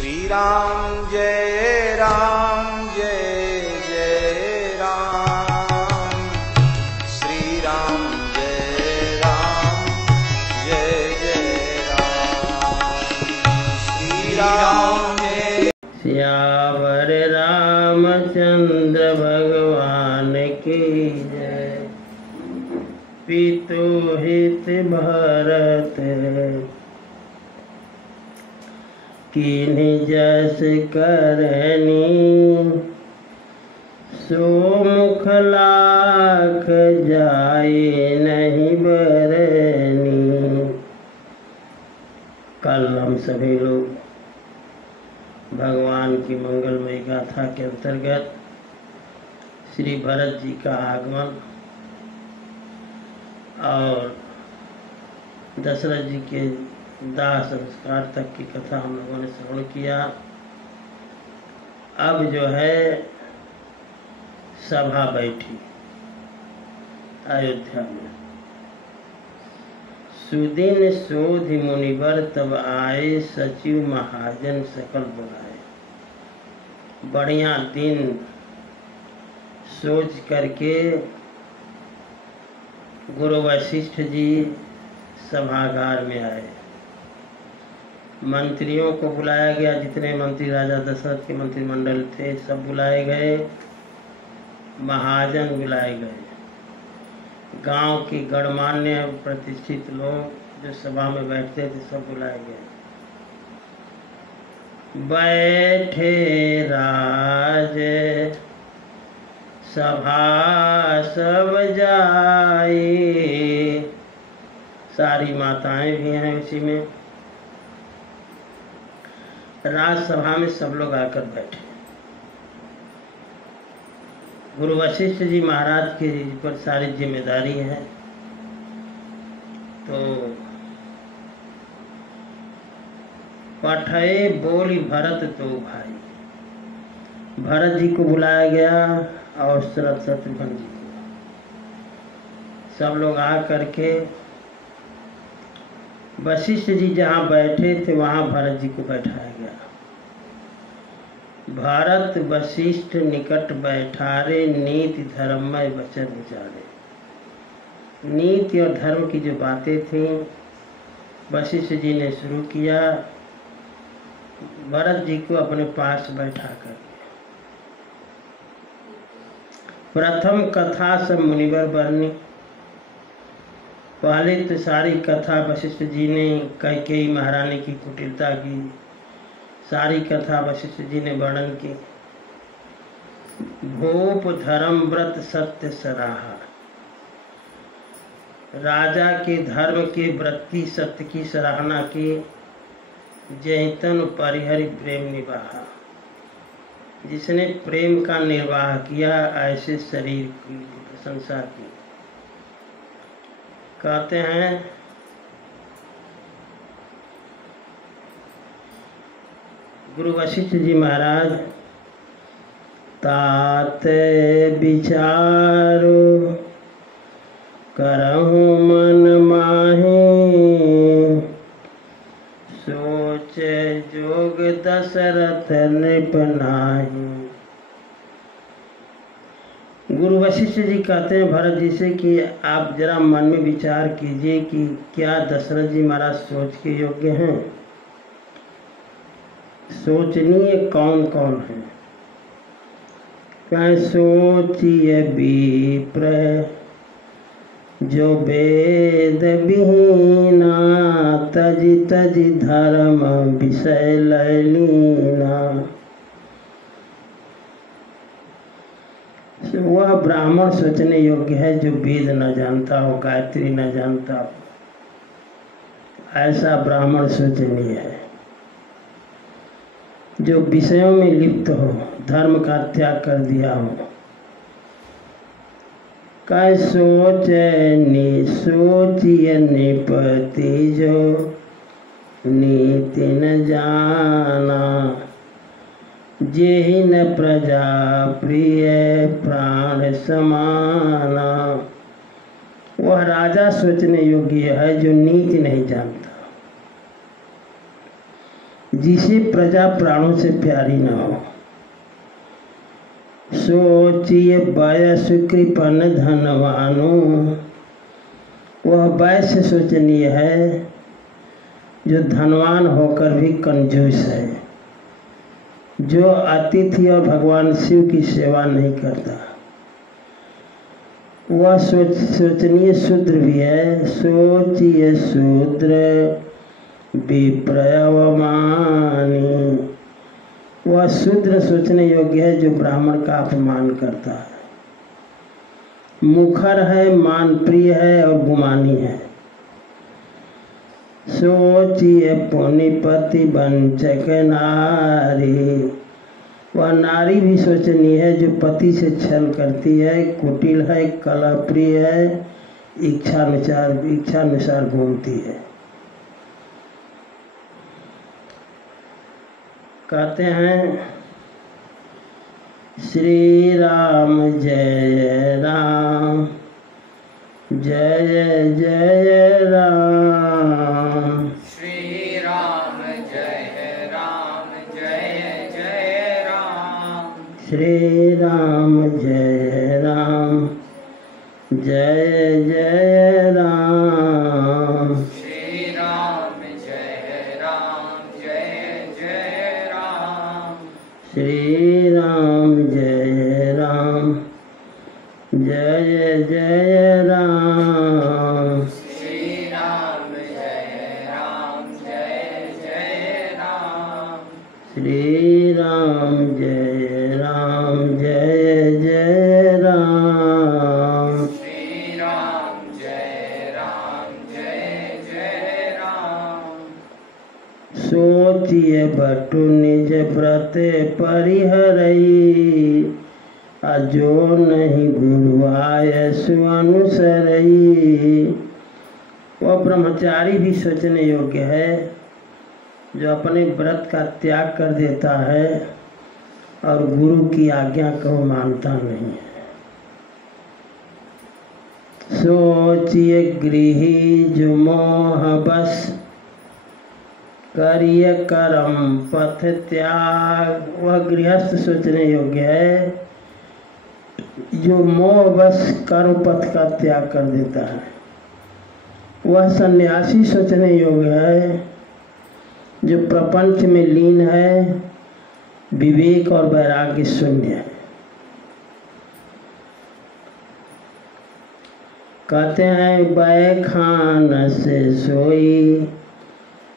श्री राम जय जय राम, श्री राम जय जय राम, श्री राम जय। सियावर रामचंद्र भगवान की जय। पितु हित भरत कीन्हि जस करनी, सो मुख लाख जाए नहीं बरनी। कल हम सभी लोग भगवान की मंगलमय गाथा के अंतर्गत श्री भरत जी का आगमन और दशरथ जी के दाह संस्कार तक की कथा हम लोगों ने श्रवण किया। अब जो है सभा बैठी अयोध्या में। सुदिन सोधि मुनिवर तब आए, सचिव महाजन सकल बुलाए। बढ़िया दिन सोच करके गुरु वशिष्ठ जी सभागार में आए। मंत्रियों को बुलाया गया, जितने मंत्री राजा दशरथ के मंत्रिमंडल थे सब बुलाए गए, महाजन बुलाए गए, गांव के गणमान्य प्रतिष्ठित लोग जो सभा में बैठते थे सब बुलाए गए। बैठे राज सभा सब जाए, सारी माताएं भी हैं उसी में। राजसभा में सब लोग आकर बैठे। गुरु वशिष्ठ जी महाराज के पर सारी जिम्मेदारी है। तो पठे बोली भरत तो भाई, भरत जी को बुलाया गया और शत्रुघ्न जी को। सब लोग आ करके वशिष्ठ जी जहाँ बैठे थे वहाँ भरत जी को बैठाया गया। भरत वशिष्ठ निकट बैठारे, नीति धर्ममय वचन विचारे। नीति और धर्म की जो बातें थीं वशिष्ठ जी ने शुरू किया, भरत जी को अपने पास बैठा कर। प्रथम कथा सब मुनिवर बरनी। पहले तो सारी कथा वशिष्ठ जी ने कैकेयी महारानी की कुटिलता की सारी कथा वशिष्ठ जी ने वर्णन की। भूप धर्म व्रत सत्य सराहा। राजा के धर्म के व्रत की सत्य की सराहना की। जैतन परिहरि प्रेम निवाहा। जिसने प्रेम का निर्वाह किया ऐसे शरीर की प्रशंसा की। कहते हैं गुरु वशिष्ठ जी महाराज, तात विचारो करहु मन माहे, सोच जोग दशरथ नृप नाहि। गुरु वशिष्ठ जी कहते हैं भरत जी से कि आप जरा मन में विचार कीजिए कि क्या दशरथ जी महाराज सोच के योग्य हैं। सोचनीय कौन कौन है। क्या सोचिए विप्र जो वेद विहीना, तजि तजि धर्म विषय लैलीना। वह ब्राह्मण सोचने योग्य है जो वेद न जानता हो, गायत्री न जानता हो। ऐसा ब्राह्मण सोचनीय है जो विषयों में लिप्त हो, धर्म का त्याग कर दिया हो। कै सोचिए निपति जो नीति न जाना, जेहि न प्रजा प्रिय प्राण समाना। वह राजा सोचने योग्य है जो नीति नहीं जानता। जिसे प्रजा प्राणों से प्यारी न हो। सोचिए वयस कृपण धनवानो, वह वैश्य शोचनीय है जो धनवान होकर भी कंजूस है, जो अतिथि और भगवान शिव की सेवा नहीं करता। वह सोचनीय शूद्र भी है। सोचिए शूद्र विप्रयवमानी, वह शूद्र सोचने योग्य है जो ब्राह्मण का अपमान करता है। मुखर है, मान प्रिय है और गुमानी है। सोचिए पुनिपति वंचक नारी, वह नारी भी सोचनीय है जो पति से छल करती है, कुटिल है, कलह प्रिय है, इच्छानुसार घूमती है। कहते हैं श्री राम जय राम, जय जय राम। श्री राम जय राम, जय जय राम। श्री राम जय राम, जय जय राम। श्री राम जय राम, जय जय राम। श्री राम जय राम, जय जय राम। श्री राम जय राम, जय जय राम। श्री राम जय राम, जय जय राम। श्री राम जय राम, जय जय राम। सोचिए बटु निज व्रत परिहरई, अजो नहीं गुरु आयसु अनुसरई। वह ब्रह्मचारी भी सोचने योग्य है जो अपने व्रत का त्याग कर देता है और गुरु की आज्ञा को मानता नहीं है। सोचिए गृही जो मोह बस करिय कर्म पथ त्याग, वह गृहस्थ सोचने योग्य है जो मोह बस कर्म पथ का त्याग कर देता है। वह सन्यासी सोचने योग्य है जो प्रपंच में लीन है, विवेक और वैराग्य शून्य है। कहते हैं बैखान से सोई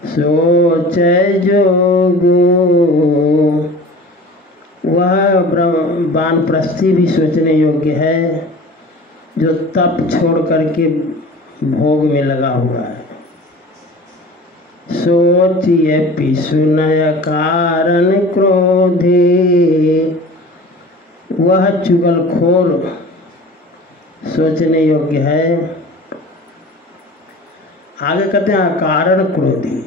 सोच जोगो, वह वानप्रस्थी भी सोचने योग्य है जो तप छोड़ करके भोग में लगा हुआ है। सोचिए पिसुनय कारण क्रोधी, वह चुगलखोर सोचने योग्य है। आगे कहते हैं अकारण क्रोधी,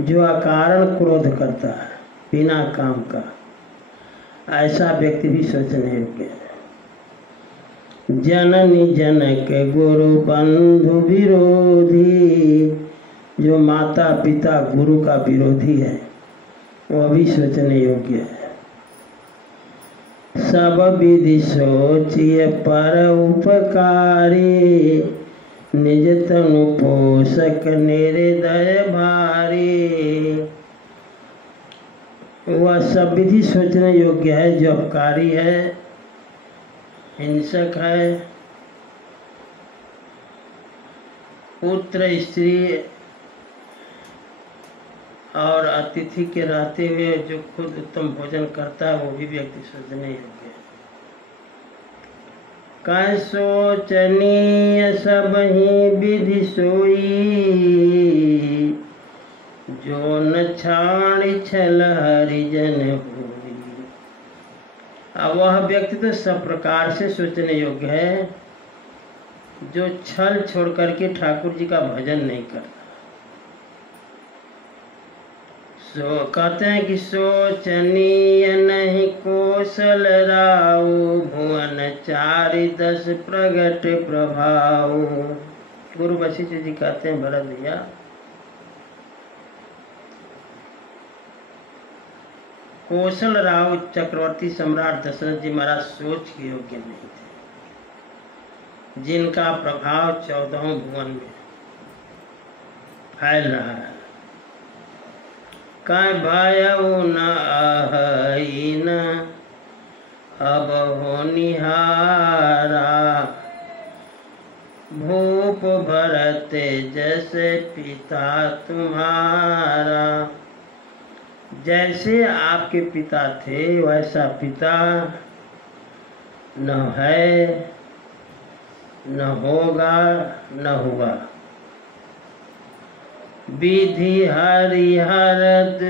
जो अकारण क्रोध करता है बिना काम का, ऐसा व्यक्ति भी सोचने योग्य है। जननी जनक गुरु बंधु विरोधी, जो माता पिता गुरु का विरोधी है वह भी सोचने योग्य है। सब विधि सोचिए पर उपकारी, निज तनु पोषक निर्दय भारी। वह सब विधि सोचने योग्य है जो अपकारी है, हिंसक है, पुत्र स्त्री और अतिथि के रहते हुए जो खुद उत्तम भोजन करता है वो भी व्यक्ति सोचने योग्य है। कह सोचनीय सब ही विधि सोई, जो न छाण छल हरिजन होई। अब वह व्यक्ति तो सब प्रकार से सोचने योग्य है जो छल छोड़ करके ठाकुर जी का भजन नहीं करता। कहते हैं कि सोचनीय नहीं कौशल राव, भुवन चारि दस प्रगट प्रभाव। गुरु वशिष्ठ जी कहते हैं भरत भैया कौशल राव चक्रवर्ती सम्राट दशरथ जी महाराज सोच के योग्य नहीं थे, जिनका प्रभाव 14 भुवन में फैल रहा है। कह भयउ न अहि न अब होनिहारा, भूप भरत जैसे पिता तुम्हारा। जैसे आपके पिता थे वैसा पिता न है, न होगा, न हुआ। विधि हरिहर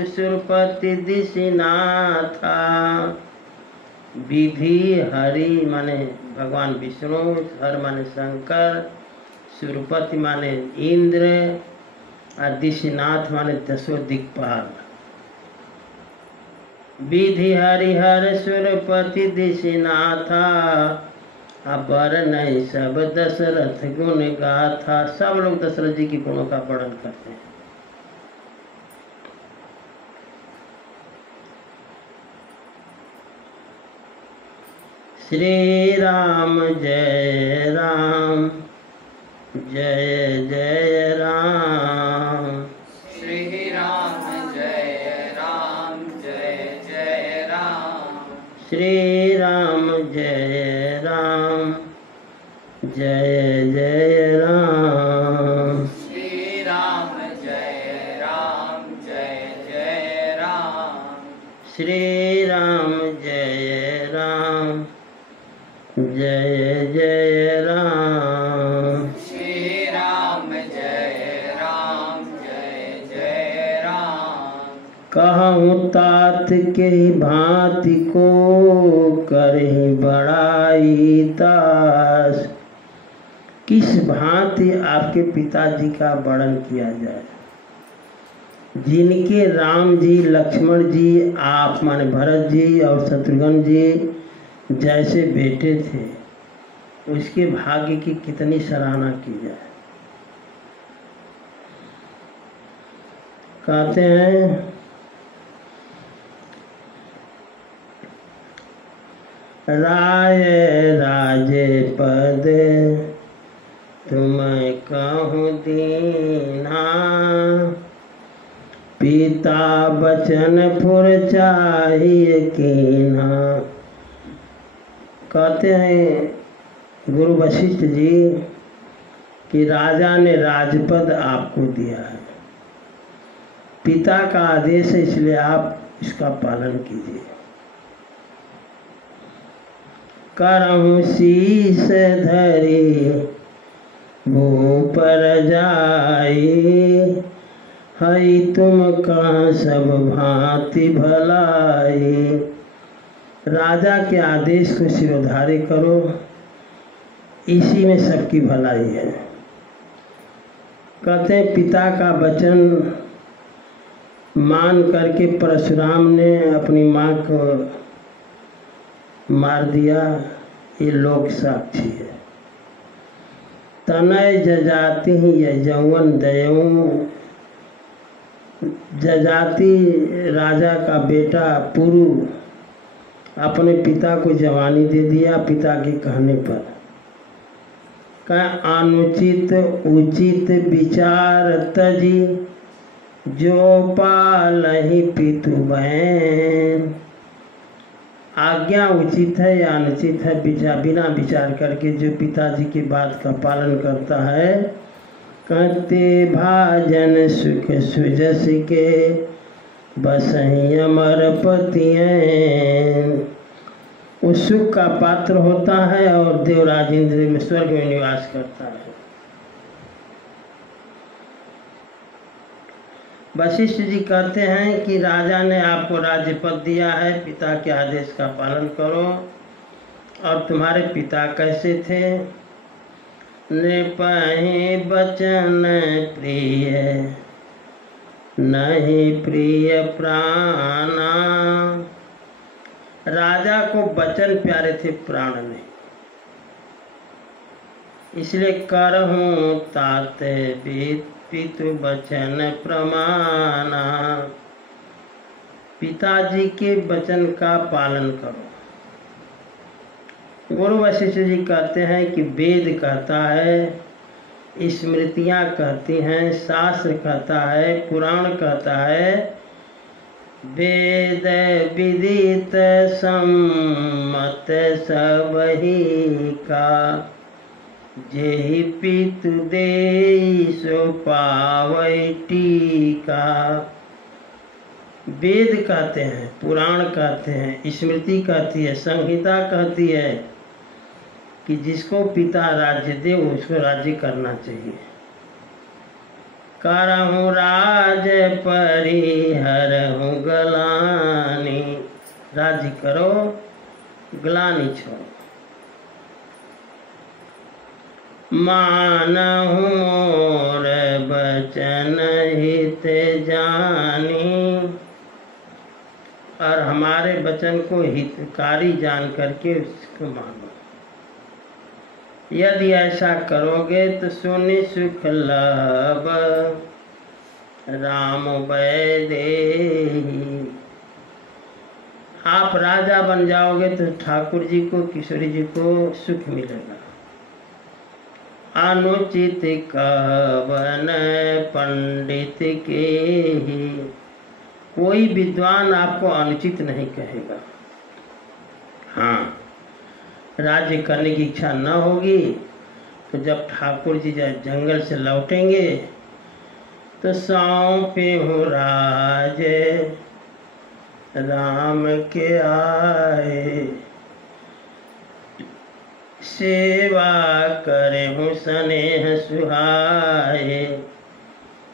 सुरपति दिशनाथा। विधि हरि माने भगवान विष्णु, हर माने शंकर, सुरपति माने इंद्र और दिशनाथ माने दसों दिक्पाल। विधि हरिहर सुरपति दिशनाथा, नहीं सब दशरथ गुण गाथा। सब लोग दशरथ जी की गुणों का वर्णन करते हैं। श्री राम जय राम, जय जय राम। श्री राम जय राम, जय जय राम। श्री राम जय राम, जय जय राम। श्री राम जय राम, जय जय राम। श्री राम जय राम, जय जय राम। श्री राम जय राम, जय जय राम। कहूँ तात के भांति को करहि बड़ाई दास। किस भांति आपके पिताजी का वर्णन किया जाए, जिनके राम जी, लक्ष्मण जी, आप माने भरत जी और शत्रुघ्न जी जैसे बेटे थे, उसके भाग्य की कितनी सराहना की जाए। कहते हैं राय राजे पद तुम कहूँ दीना, पिता बचन फुर चाहिए कीना। कहते हैं गुरु वशिष्ठ जी कि राजा ने राजपद आपको दिया है, पिता का आदेश है, इसलिए आप इसका पालन कीजिए। करहूँ शीस धरी भूपर जाई, हई तुम कहाँ सब भांति भलाई। राजा के आदेश को सिरोधार्य करो, इसी में सबकी भलाई है। कहते हैं पिता का वचन मान करके परशुराम ने अपनी माँ को मार दिया, ये लोक साक्षी है। तनय जजाति यजौवन दयऊ। जजाति राजा का बेटा पुरु अपने पिता को जवानी दे दिया, पिता के कहने पर। का अनुचित उचित विचार तजी, जो पालहि पितु बहन। आज्ञा उचित है या अनुचित है, बिना विचार करके जो पिताजी की बात का पालन करता है। कहते भाजन सुख सुजस के बसहि अमर पति हैं। वो सुख का पात्र होता है और देवराज इंद्र में स्वर्ग में निवास करता है। वशिष्ठ जी कहते हैं कि राजा ने आपको राज्य पद दिया है, पिता के आदेश का पालन करो। और तुम्हारे पिता कैसे थे? नृपहि बचन प्रिय, नहीं प्रिय प्राणा। राजा को वचन प्यारे थे, प्राण नहीं। इसलिए करहूँ ताते पितु वचन प्रमाणा। पिताजी के वचन का पालन करो। गुरु वशिष्ठ जी कहते हैं कि वेद कहता है, स्मृतियाँ कहती हैं, शास्त्र कहता है, पुराण कहता है, वेद विदित सम्मत सबहि का, जेहि पितु देई सो पावै टीका। वेद कहते हैं, पुराण कहते हैं, स्मृति कहती है, संहिता कहती है कि जिसको पिता राज्य दे उसको राज्य करना चाहिए। करहूँ राज परिहरहूँ गलानी, राज्य करो ग्लानि छोड़ो। मानहूँ मोर बचन हित जानी, और हमारे वचन को हितकारी जान करके उसको मानो। यदि ऐसा करोगे तो सुनि सुख लाभ राम वैदेही। आप राजा बन जाओगे तो ठाकुर जी को, किशोरी जी को सुख मिलेगा। अनुचित कहवन पंडित के ही, कोई विद्वान आपको अनुचित नहीं कहेगा। हाँ, राज्य करने की इच्छा न होगी तो जब ठाकुर जी जब जंगल से लौटेंगे तो सौंपे हूँ राज राम के आए, सेवा करे हूँ स्नेह सुहाए।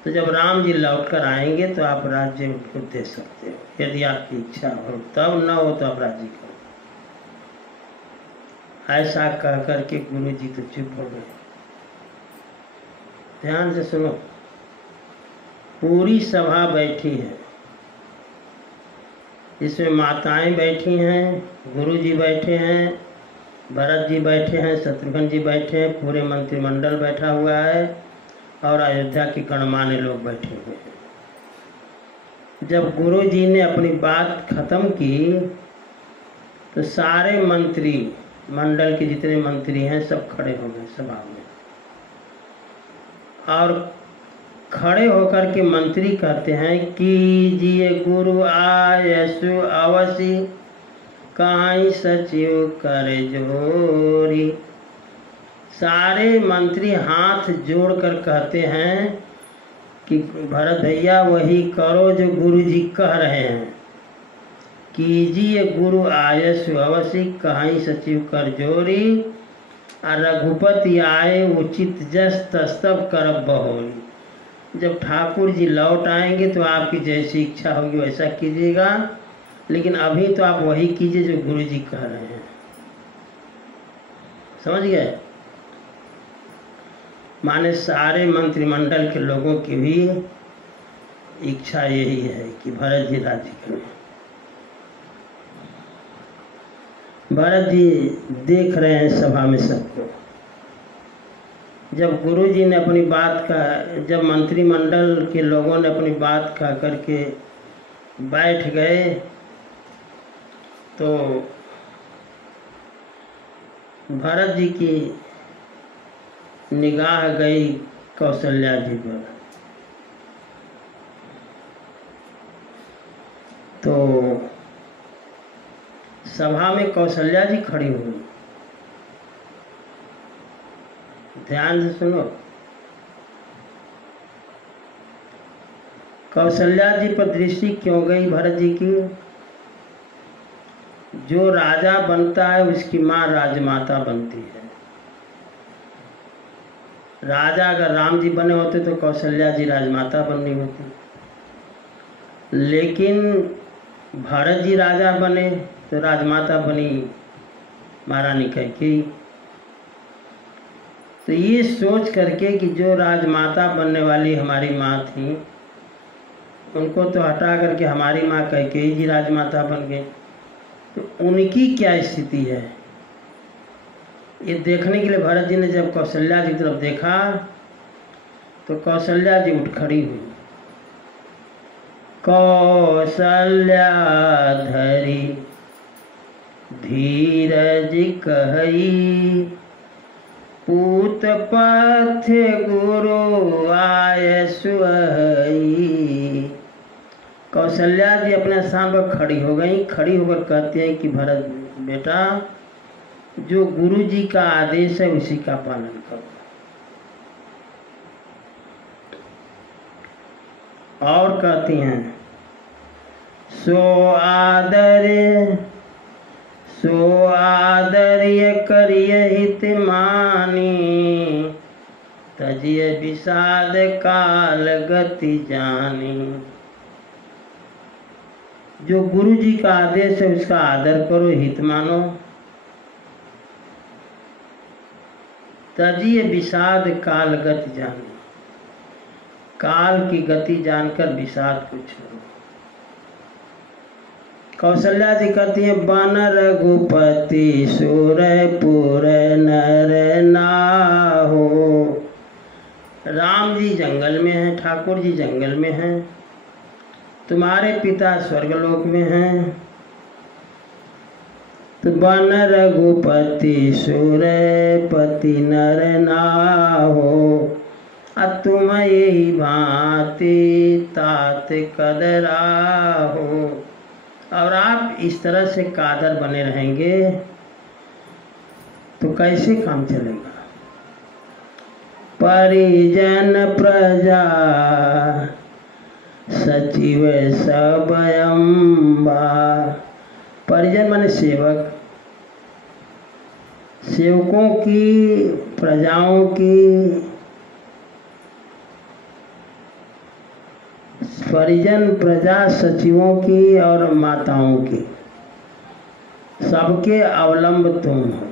तो जब राम जी लौट कर आएंगे तो आप राज्य उनको दे सकते हो, यदि आपकी इच्छा हो। तब न हो तो आप राज्य करो। ऐसा कह करके गुरु जी तो चुप हो गए। ध्यान से सुनो, पूरी सभा बैठी है, इसमें माताएं बैठी हैं, गुरु जी बैठे हैं, भरत जी बैठे हैं, शत्रुघ्न जी बैठे हैं, पूरे मंत्रिमंडल बैठा हुआ है और अयोध्या के गणमान्य लोग बैठे हुए हैं। जब गुरु जी ने अपनी बात खत्म की तो सारे मंत्री मंडल के जितने मंत्री हैं सब खड़े हो गए सभा में, और खड़े होकर के मंत्री कहते हैं कीजिए गुरु आयसु अवसि, काई सचिव कर जोरी। सारे मंत्री हाथ जोड़कर कहते हैं कि भरत भैया वही करो जो गुरु जी कह रहे हैं। कीजिए गुरु आयसु अवसि, कहाई सचिव कर जोरी। रघुपति आए उचित जस तस्तव करब बहोरी। जब ठाकुर जी लौट आएंगे तो आपकी जैसी इच्छा होगी वैसा कीजिएगा, लेकिन अभी तो आप वही कीजिए जो गुरु जी कह रहे हैं। समझ गए? माने सारे मंत्रिमंडल के लोगों की भी इच्छा यही है कि भरत जी राज्य करें। भरत जी देख रहे हैं सभा में सबको। जब गुरु जी ने अपनी बात का, जब मंत्रिमंडल के लोगों ने अपनी बात कह करके बैठ गए तो भरत जी की निगाह गई कौशल्या जी पर। तो सभा में कौशल्या जी खड़ी हुई। ध्यान से सुनो, कौशल्या जी पर दृष्टि क्यों गई भरत जी की? जो राजा बनता है उसकी माँ राजमाता बनती है। राजा अगर राम जी बने होते तो कौशल्या जी राजमाता बननी होती, लेकिन भरत जी राजा बने तो राजमाता बनी महारानी कैकेयी। तो ये सोच करके कि जो राजमाता बनने वाली हमारी माँ थी उनको तो हटा करके हमारी माँ कैकेयी जी राजमाता बन गई, तो उनकी क्या स्थिति है ये देखने के लिए भरत जी ने जब कौशल्या जी की तरफ देखा तो कौशल्या जी उठ खड़ी हुई कौशल्या धरी धीरज कहई, पूत पथ्य गुरु आय सुहई। कौशल्या जी अपने स्थान पर खड़ी हो गई। खड़ी होकर कहते हैं कि भरत बेटा, जो गुरु जी का आदेश है उसी का पालन करो। और कहती हैं, सो आदर्य करिय हित मानी, तजिय विषाद काल गति जानी। जो गुरु जी का आदेश है उसका आदर करो, हित मानो। तजिय विषाद काल गति जानी, काल की गति जानकर विषाद को छोड़ो। कौशल्या जी कहती है, बन रघुपति सूरपुर नर नाहो। राम जी जंगल में हैं, ठाकुर जी जंगल में हैं, तुम्हारे पिता स्वर्गलोक में हैं। तो बन रघुपति सूरपति नर नाहो, तुम यही भांति तात कदरा हो। और आप इस तरह से कादर बने रहेंगे तो कैसे काम चलेगा। परिजन प्रजा सचिव सब अम्बा। परिजन माने सेवक, सेवकों की, प्रजाओं की, परिजन प्रजा सचिवों की और माताओं की, सबके अवलंब तुम हो।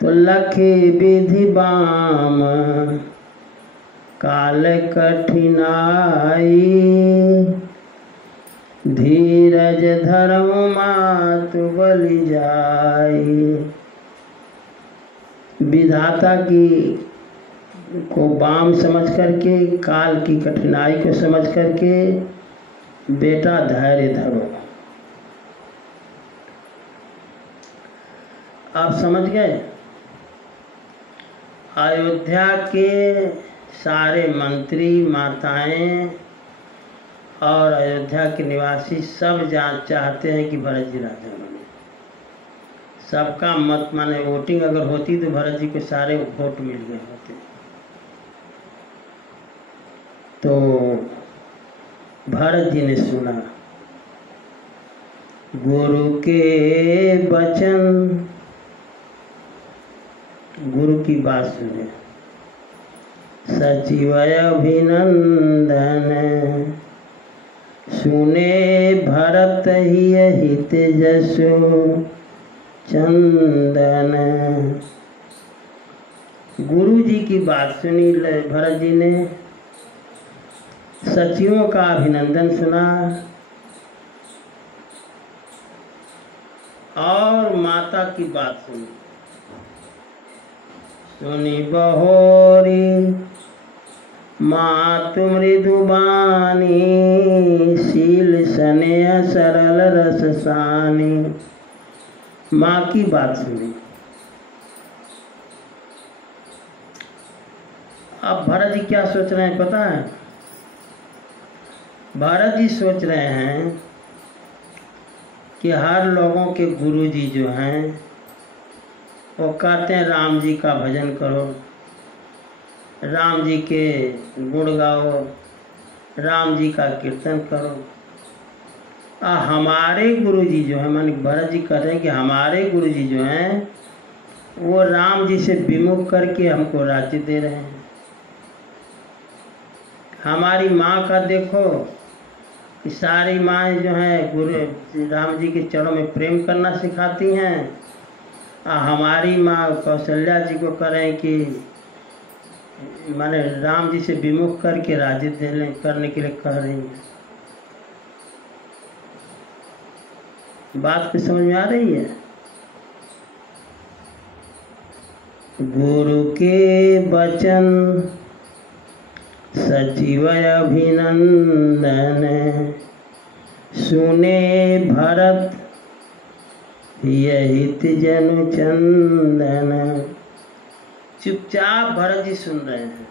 तो लखी विधि बाम काल कठिनाई, धीरज धर्म मातु बलि जाई। विधाता की को बाम समझ करके, काल की कठिनाई को समझ करके बेटा धैर्य धरो। आप समझ गए। अयोध्या के सारे मंत्री, माताएं और अयोध्या के निवासी सब चाहते हैं कि भरत जी राजा बने। सबका मत माने वोटिंग अगर होती तो भरत जी को सारे वोट मिल गए होते। तो भरत जी ने सुना गुरु के वचन, गुरु की बात सुने। सचिव अभिनंदन सुने भरत ही हित जसो चंदन। गुरु जी की बात सुनी भरत जी ने, सचिवों का अभिनंदन सुना और माता की बात सुनी। सुनी बहोरी मातु मृदुबानी, शील स्नेह सरल रस सानी। माँ की बात सुनी। अब भरत जी क्या सोच रहे हैं पता है। भरत जी सोच रहे हैं कि हर लोगों के गुरु जी जो हैं वो कहते हैं राम जी का भजन करो, राम जी के गुण गाओ, राम जी का कीर्तन करो। हमारे गुरु जी जो हैं, माने भरत जी कहते हैं कि हमारे गुरु जी जो हैं वो राम जी से विमुख करके हमको राज्य दे रहे हैं। हमारी माँ का देखो कि सारी माएँ जो हैं गुरु राम जी के चरणों में प्रेम करना सिखाती हैं। हमारी माँ कौशल्या जी को करें कि माने राम जी से विमुख करके राज्य देने करने के लिए कह रही हैं। बात कुछ समझ में आ रही है। गुरु के वचन सचिव अभिनंदन, सुने भरत यहित जनु चंदन। चुपचाप भरत जी सुन रहे हैं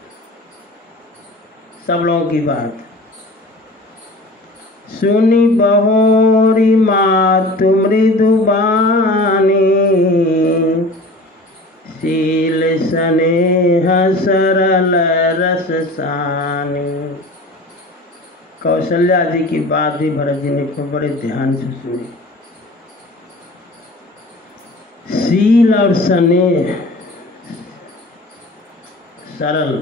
सब लोगों की बात। सुनी बहोरी मातु मृदुबानी, शील स्नेह सरल रस सानी। कौशल्या जी की बात भी भरत जी ने खूब बड़े ध्यान से सुनी। शील और स्नेह सरल।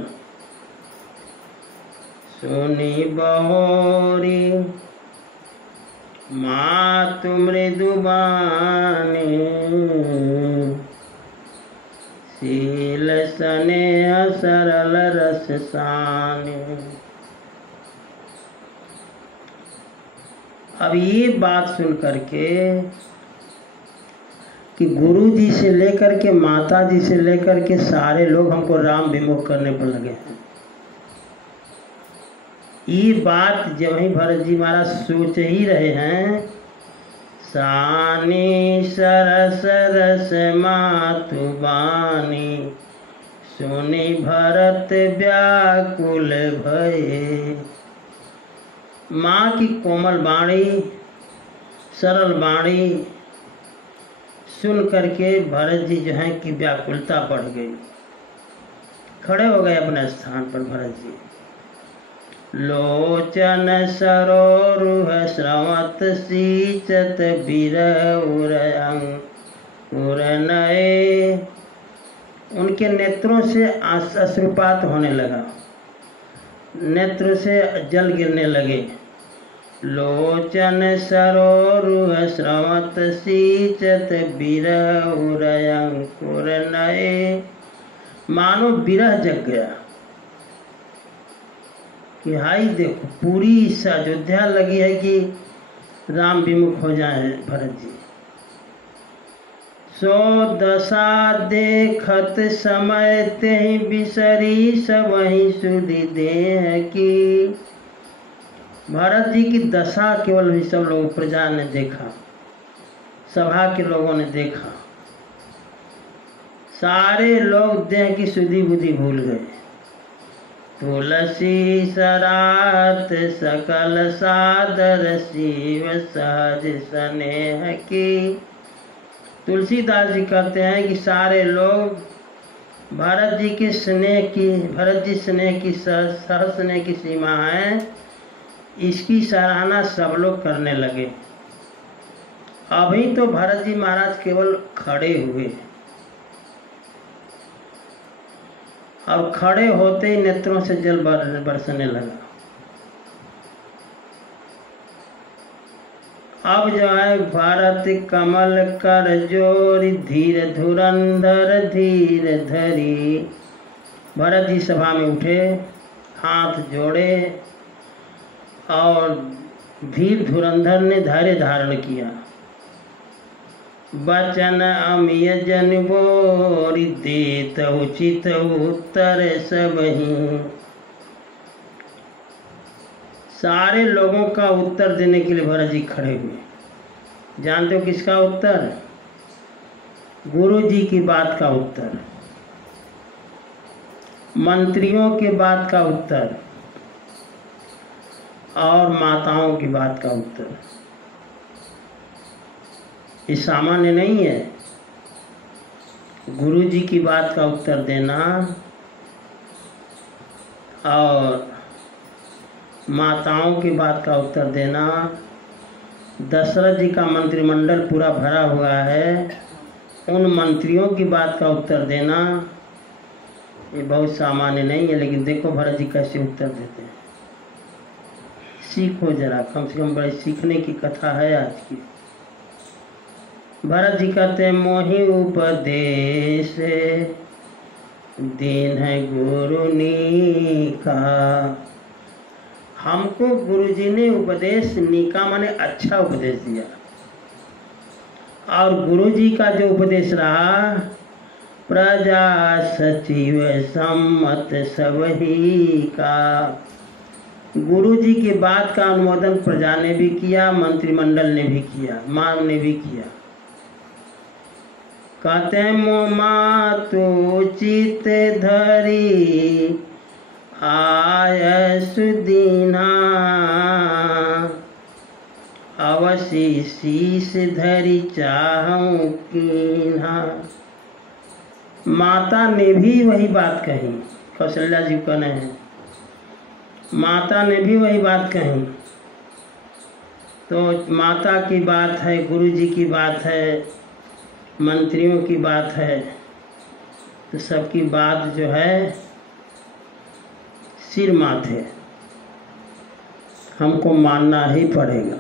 सुनी बहोरी मातु मृदुबानी, शील स्नेह सरल रस सानी। अब ये बात सुन करके कि गुरु जी से लेकर के माता जी से लेकर के सारे लोग हमको राम विमुख करने पर लगे हैं। ये बात जब ही भरत जी महाराज सोच ही रहे हैं, सानी सरस रस मातु बानी, सुनी भरत व्याकुल भये। माँ की कोमल वाणी, सरल वाणी सुन करके भरत जी जो है कि व्याकुलता बढ़ गई। खड़े हो गए अपने स्थान पर भरत जी। लोचन सरोरुह स्रवत सींचत बिरउर अंकुर नए। उनके नेत्रों से अश्रुपात होने लगा, नेत्र से जल गिरने लगे। लोचन सरोरुह स्रवत सींचत बिरउर अंकुर नए। मानो विरह जग गया कि हाई देखो पूरी अयोध्या लगी है कि राम विमुख हो जाए भरत जी। सो दशा देखत समय तेहि बिसरी सबहि सुधि देह की। भरत जी की दशा केवल भी सब लोग प्रजा ने देखा, सभा के लोगों ने देखा। सारे लोग देह की सुधि बुद्धि भूल गए। तुलसी सरात सकल सादर शिव सहज स्नेह की। तुलसीदास जी कहते हैं कि सारे लोग भरत जी के स्नेह की, भरत जी स्नेह की सहज स्नेह की सीमा है, इसकी सराहना सब लोग करने लगे। अभी तो भरत जी महाराज केवल खड़े हुए, अब खड़े होते ही नेत्रों से जल बरसने लगा। अब जो है भारत कमल कर जोरी धीर धुरंधर धीर धरी। भरत जी सभा में उठे, हाथ जोड़े और धीर धुरंधर ने धैर्य धारण किया। बचन अमिय जन बोरी देत उचित उत्तर सबही। सारे लोगों का उत्तर देने के लिए भरत जी खड़े हुए। जानते हो किसका उत्तर? गुरु जी की बात का उत्तर, मंत्रियों के बात का उत्तर और माताओं की बात का उत्तर। ये सामान्य नहीं है। गुरु जी की बात का उत्तर देना और माताओं की बात का उत्तर देना। दशरथ जी का मंत्रिमंडल पूरा भरा हुआ है, उन मंत्रियों की बात का उत्तर देना ये बहुत सामान्य नहीं है। लेकिन देखो भरत जी कैसे उत्तर देते हैं। सीखो जरा, कम से कम बड़े सीखने की कथा है आज की। भरत जी कहते हैं मोहि उपदेश दीन है गुरु नीका। हमको गुरु जी ने उपदेश नीका माने अच्छा उपदेश दिया, और गुरु जी का जो उपदेश रहा प्रजा सचिव सम्मत सबही का। गुरु जी की बात का अनुमोदन प्रजा ने भी किया, मंत्रिमंडल ने भी किया, मान ने भी किया। कहते मातु चित धरी आय सुदीना, अवशी शीश धरी चाहूं कीन्हा। माता ने भी वही बात कही, कौशल्या जी कहने हैं, माता ने भी वही बात कही। तो माता की बात है, गुरु जी की बात है, मंत्रियों की बात है, तो सबकी बात जो है सिर माथे, हमको मानना ही पड़ेगा।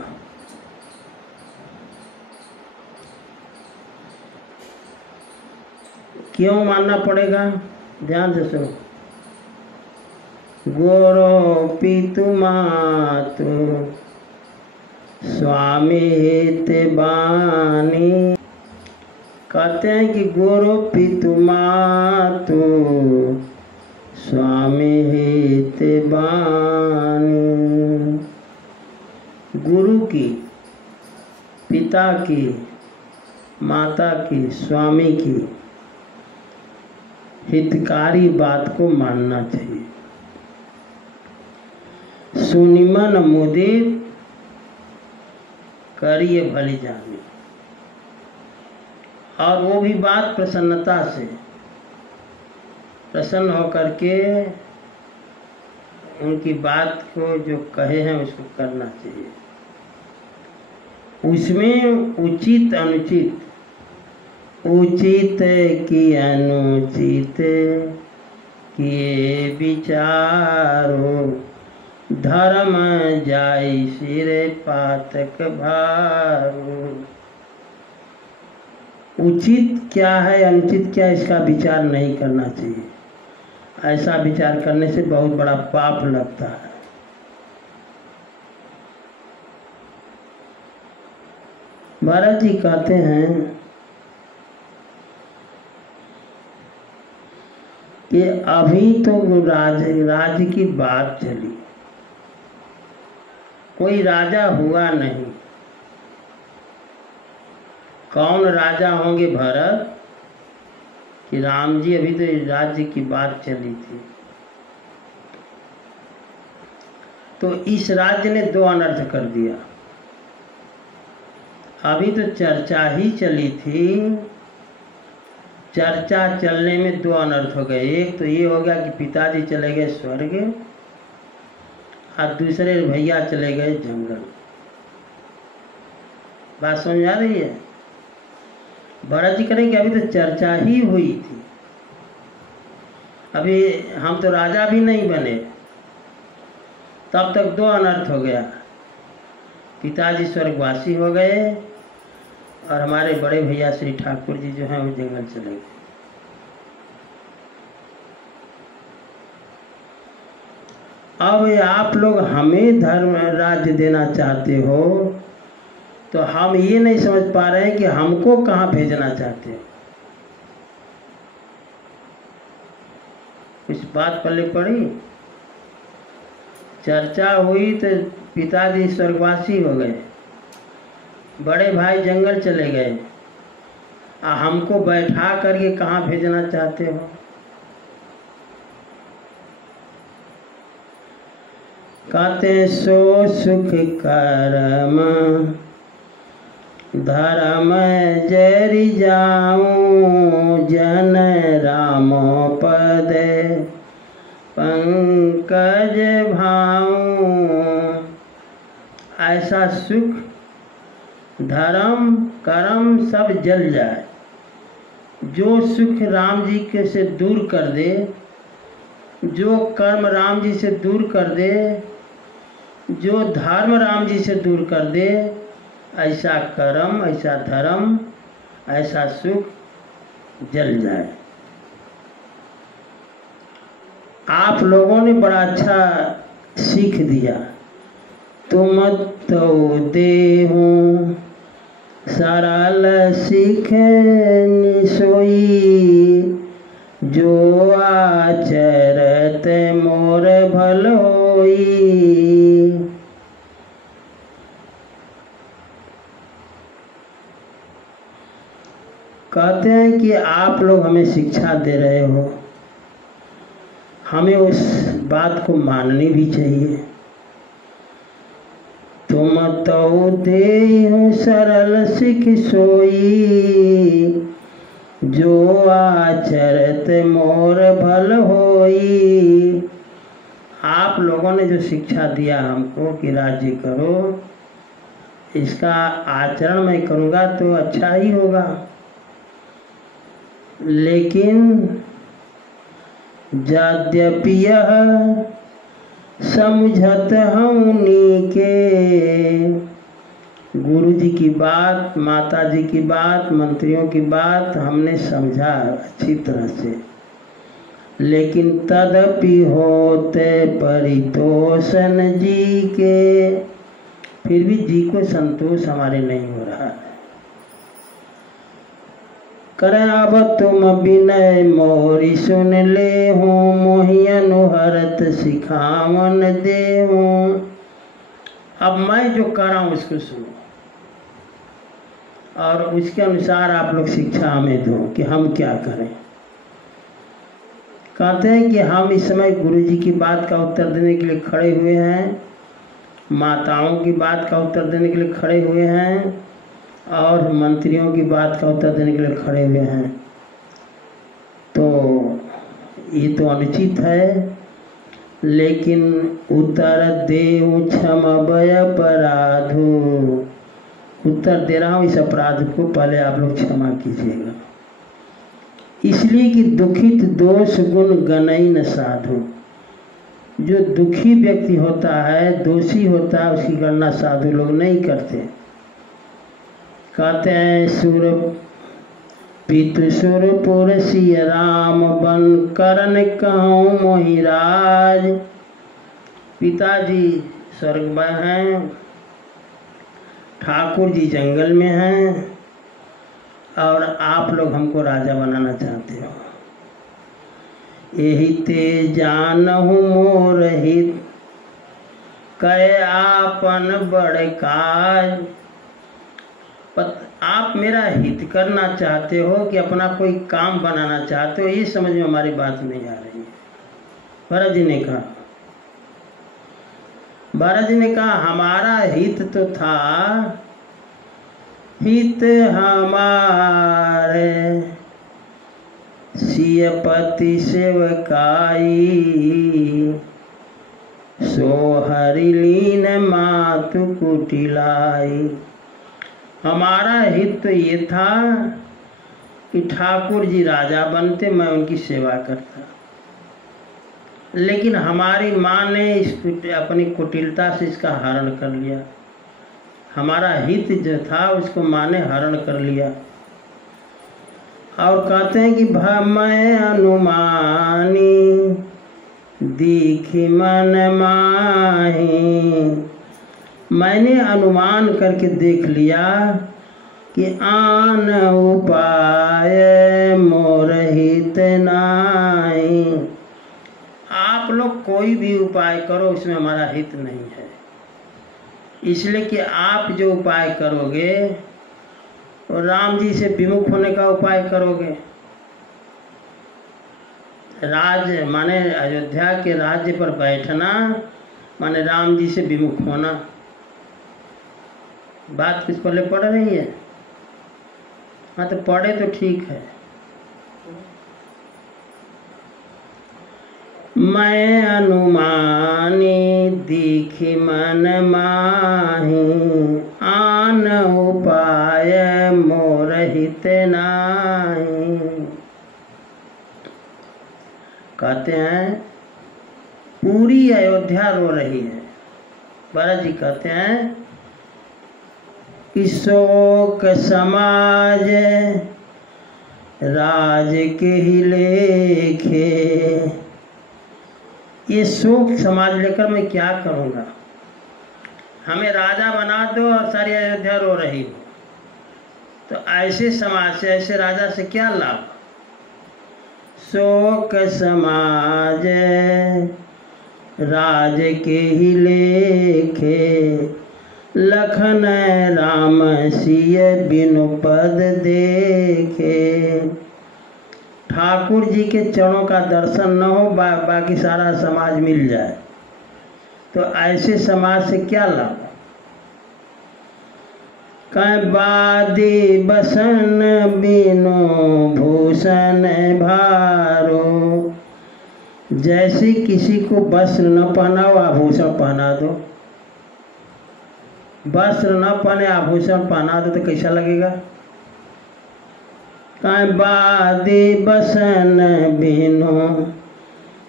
क्यों मानना पड़ेगा? ध्यान से सुनो। गोरो पितु मातु स्वामी हित बानी। कहते हैं कि गोरो पितु मातु स्वामी हित बानी। गुरु की, पिता की, माता की, स्वामी की हितकारी बात को मानना चाहिए। सुनिमन मुदित करिए भली जानी, और वो भी बात प्रसन्नता से, प्रसन्न होकर के उनकी बात को जो कहे हैं उसको करना चाहिए। उसमें उचित अनुचित, उचित की अनुचित किए विचारो, धर्म जाई सिरे पातक भारो। उचित क्या है, अनुचित क्या है, इसका विचार नहीं करना चाहिए। ऐसा विचार करने से बहुत बड़ा पाप लगता है। महाराज जी कहते हैं कि अभी तो राज्य की बात चली, कोई राजा हुआ नहीं। कौन राजा होंगे, भरत कि राम जी? अभी तो राज्य की बात चली थी। तो इस राज्य ने दो अनर्थ कर दिया। अभी तो चर्चा ही चली थी, चर्चा चलने में दो अनर्थ हो गए। एक तो ये हो गया कि पिताजी चले गए स्वर्ग और दूसरे भैया चले गए जंगल। बात समझ आ रही है? भरत जी करें कि अभी तो चर्चा ही हुई थी, अभी हम तो राजा भी नहीं बने, तब तक दो अनर्थ हो गया। पिताजी स्वर्गवासी हो गए और हमारे बड़े भैया श्री ठाकुर जी जो हैं वो जंगल चले गए। अब आप लोग हमें धर्म राज्य देना चाहते हो, तो हम ये नहीं समझ पा रहे हैं कि हमको कहाँ भेजना चाहते हो। इस बात पल्ले पड़ी, चर्चा हुई तो पिताजी स्वर्गवासी हो गए, बड़े भाई जंगल चले गए, हमको बैठा करके कहाँ भेजना चाहते हो? कहते सो सुख कर्म धर्म जरि जाऊं, जन राम पद पंकज भाऊं। ऐसा सुख धर्म कर्म सब जल जाए, जो सुख राम जी के से दूर कर दे, जो कर्म राम जी से दूर कर दे, जो धर्म राम जी से दूर कर दे, ऐसा कर्म, ऐसा धर्म, ऐसा सुख जल जाए। आप लोगों ने बड़ा अच्छा सीख दिया। तुम तो देहु सरल सीख निसोई, जो आचरत मोर भल होई। कहते हैं कि आप लोग हमें शिक्षा दे रहे हो, हमें उस बात को माननी भी चाहिए। तुम तो देहु सरल सिख सोई, जो आचरत मोर भल होई। आप लोगों ने जो शिक्षा दिया हमको कि राज्य करो, इसका आचरण मैं करूँगा तो अच्छा ही होगा। लेकिन यद्यपि यह समझत हूँ के गुरु जी की बात, माता जी की बात, मंत्रियों की बात हमने समझा अच्छी तरह से, लेकिन तदपि होते परितोषन जी के, फिर भी जी को संतोष हमारे नहीं हो रहा है। करे अब तुम विनय मोरी सुन ले हूँ, मोहि अनुहरत सिखावन दे हूँ। अब मैं जो कर रहा हूँ उसको सुनो और उसके अनुसार आप लोग शिक्षा हमें दो कि हम क्या करें। कहते हैं कि हम इस समय गुरु जी की बात का उत्तर देने के लिए खड़े हुए हैं, माताओं की बात का उत्तर देने के लिए खड़े हुए हैं और मंत्रियों की बात का उत्तर देने के लिए खड़े हुए हैं। तो ये तो अनुचित है, लेकिन उत्तर देऊ क्षम भय अपराधो, उत्तर दे रहा हूँ इस अपराध को पहले आप लोग क्षमा कीजिएगा। इसलिए कि दुखित दोष गुण गणई न साधु, जो दुखी व्यक्ति होता है, दोषी होता है, उसकी गणना साधु लोग नहीं करते। कहते हैं सुर पितु सुरपुर सिय राम बन करन कहूँ मोहिराज। पिताजी स्वर्ग में हैं, ठाकुर जी जंगल में हैं और आप लोग हमको राजा बनाना चाहते हो। यही ते जानहु मोर हित, कहे आपन बड़े काज। आप मेरा हित करना चाहते हो कि अपना कोई काम बनाना चाहते हो, ये समझ में हमारी बात नहीं आ रही है। भरत जी ने कहा, भरत जी ने कहा हमारा हित तो था, हित हमारे सियपति सेवकाई, सो हरिलीन मातु कुटिलाई। हमारा हित तो ये था कि ठाकुर जी राजा बनते, मैं उनकी सेवा करता। लेकिन हमारी माँ ने अपनी कुटिलता से इसका हरण कर लिया। हमारा हित जो था उसको माँ ने हरण कर लिया। और कहते हैं कि भमय अनुमानी दीखी मन माही, मैंने अनुमान करके देख लिया कि आन उपाय मोर हित नाई। आप लोग कोई भी उपाय करो उसमें हमारा हित नहीं है, इसलिए कि आप जो उपाय करोगे वो राम जी से विमुख होने का उपाय करोगे। राज्य माने अयोध्या के राज्य पर बैठना माने राम जी से विमुख होना। बात किस पहले पढ़ रही है? हाँ तो पढ़े तो ठीक है। मैं अनुमानी दीखी मन माही, आन उपाय मोर हित नाही। कहते हैं पूरी अयोध्या रो रही है। भरत जी कहते हैं कि शोक समाज राज के ही लेखे, ये शोक समाज लेकर मैं क्या करूँगा? हमें राजा बना दो और सारी अयोध्या रो रही हो, तो ऐसे समाज से, ऐसे राजा से क्या लाभ? शोक समाज राज के ही लेखे, लखन राम सिय बिनु पद देखे। ठाकुर जी के चरणों का दर्शन न हो, बाकी सारा समाज मिल जाए, तो ऐसे समाज से क्या लाभ। कह बादी बसन बिनु भूषण भारो, जैसे किसी को वस्त्र न पहनाओ आभूषण पहना दो। वस्त्र न पहने आभूषण पहना दो तो कैसा लगेगा। बादी बसन बिनु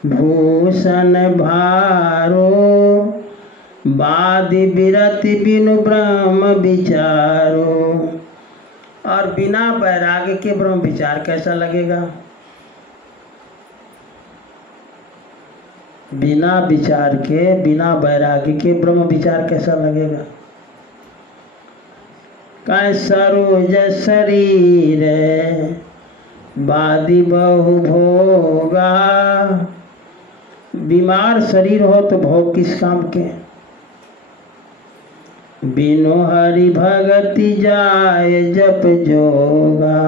भूषण भारो, बादी बिरति बिनु ब्रह्म विचारो। और बिना वैराग्य के ब्रह्म विचार कैसा लगेगा। बिना विचार के, बिना वैराग्य के ब्रह्म विचार कैसा लगेगा। कह सरोज शरीर बादी बहु भोगा, बीमार शरीर हो तो भोग किस काम के। बिनु हरि भगति जाय जप जोगा,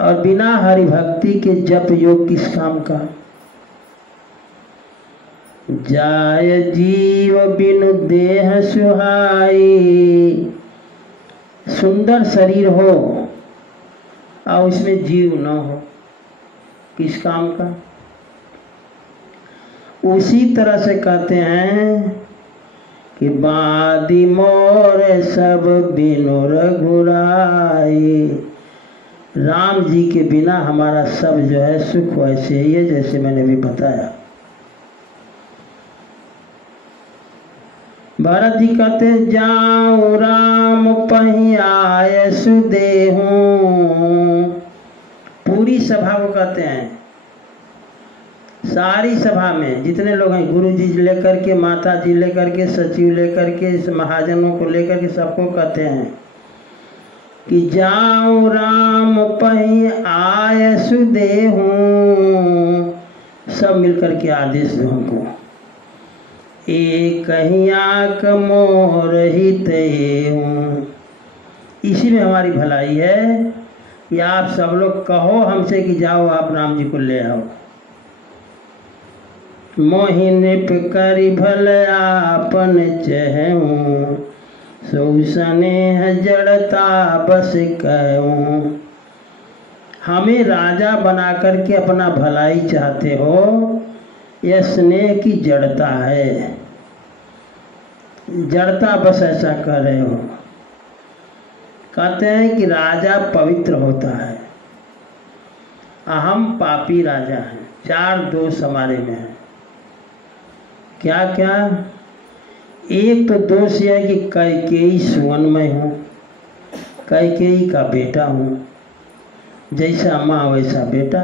और बिना हरि भक्ति के जप योग किस काम का। जाय जीव बिनु देह सुहाई, सुंदर शरीर हो और उसमें जीव न हो, किस काम का। उसी तरह से कहते हैं कि बादी मोर सब बिनु रघुराई, राम जी के बिना हमारा सब जो है सुख वैसे ही है जैसे मैंने भी बताया। भरत जी कहते जाऊं राम पहियाय सुदेहूं, पूरी सभा को कहते हैं, सारी सभा में जितने लोग हैं, गुरु जी लेकर के, माता जी लेकर के, सचिव लेकर के, महाजनों को लेकर के, सबको कहते हैं कि जाऊं राम पहियाय सुदेहूं। सब मिलकर के आदेश दो हमको। एक आँख मोर हित हूँ, इसी में हमारी भलाई है कि आप सब लोग कहो हमसे कि जाओ आप राम जी को ले आओ। मोहिनी करी भल आपन चहूँ, सो स्नेह जड़ता बस कहूँ। हमें राजा बना करके अपना भलाई चाहते हो, यह स्नेह की जड़ता है। जड़ता बस ऐसा कह रहे हो। कहते हैं कि राजा पवित्र होता है, हम पापी राजा हैं। 4 दोष हमारे में है। क्या क्या। एक तो दोष यह है कि कैकेयी सुवन में हूँ, कैकेयी का बेटा हूँ, जैसा माँ वैसा बेटा।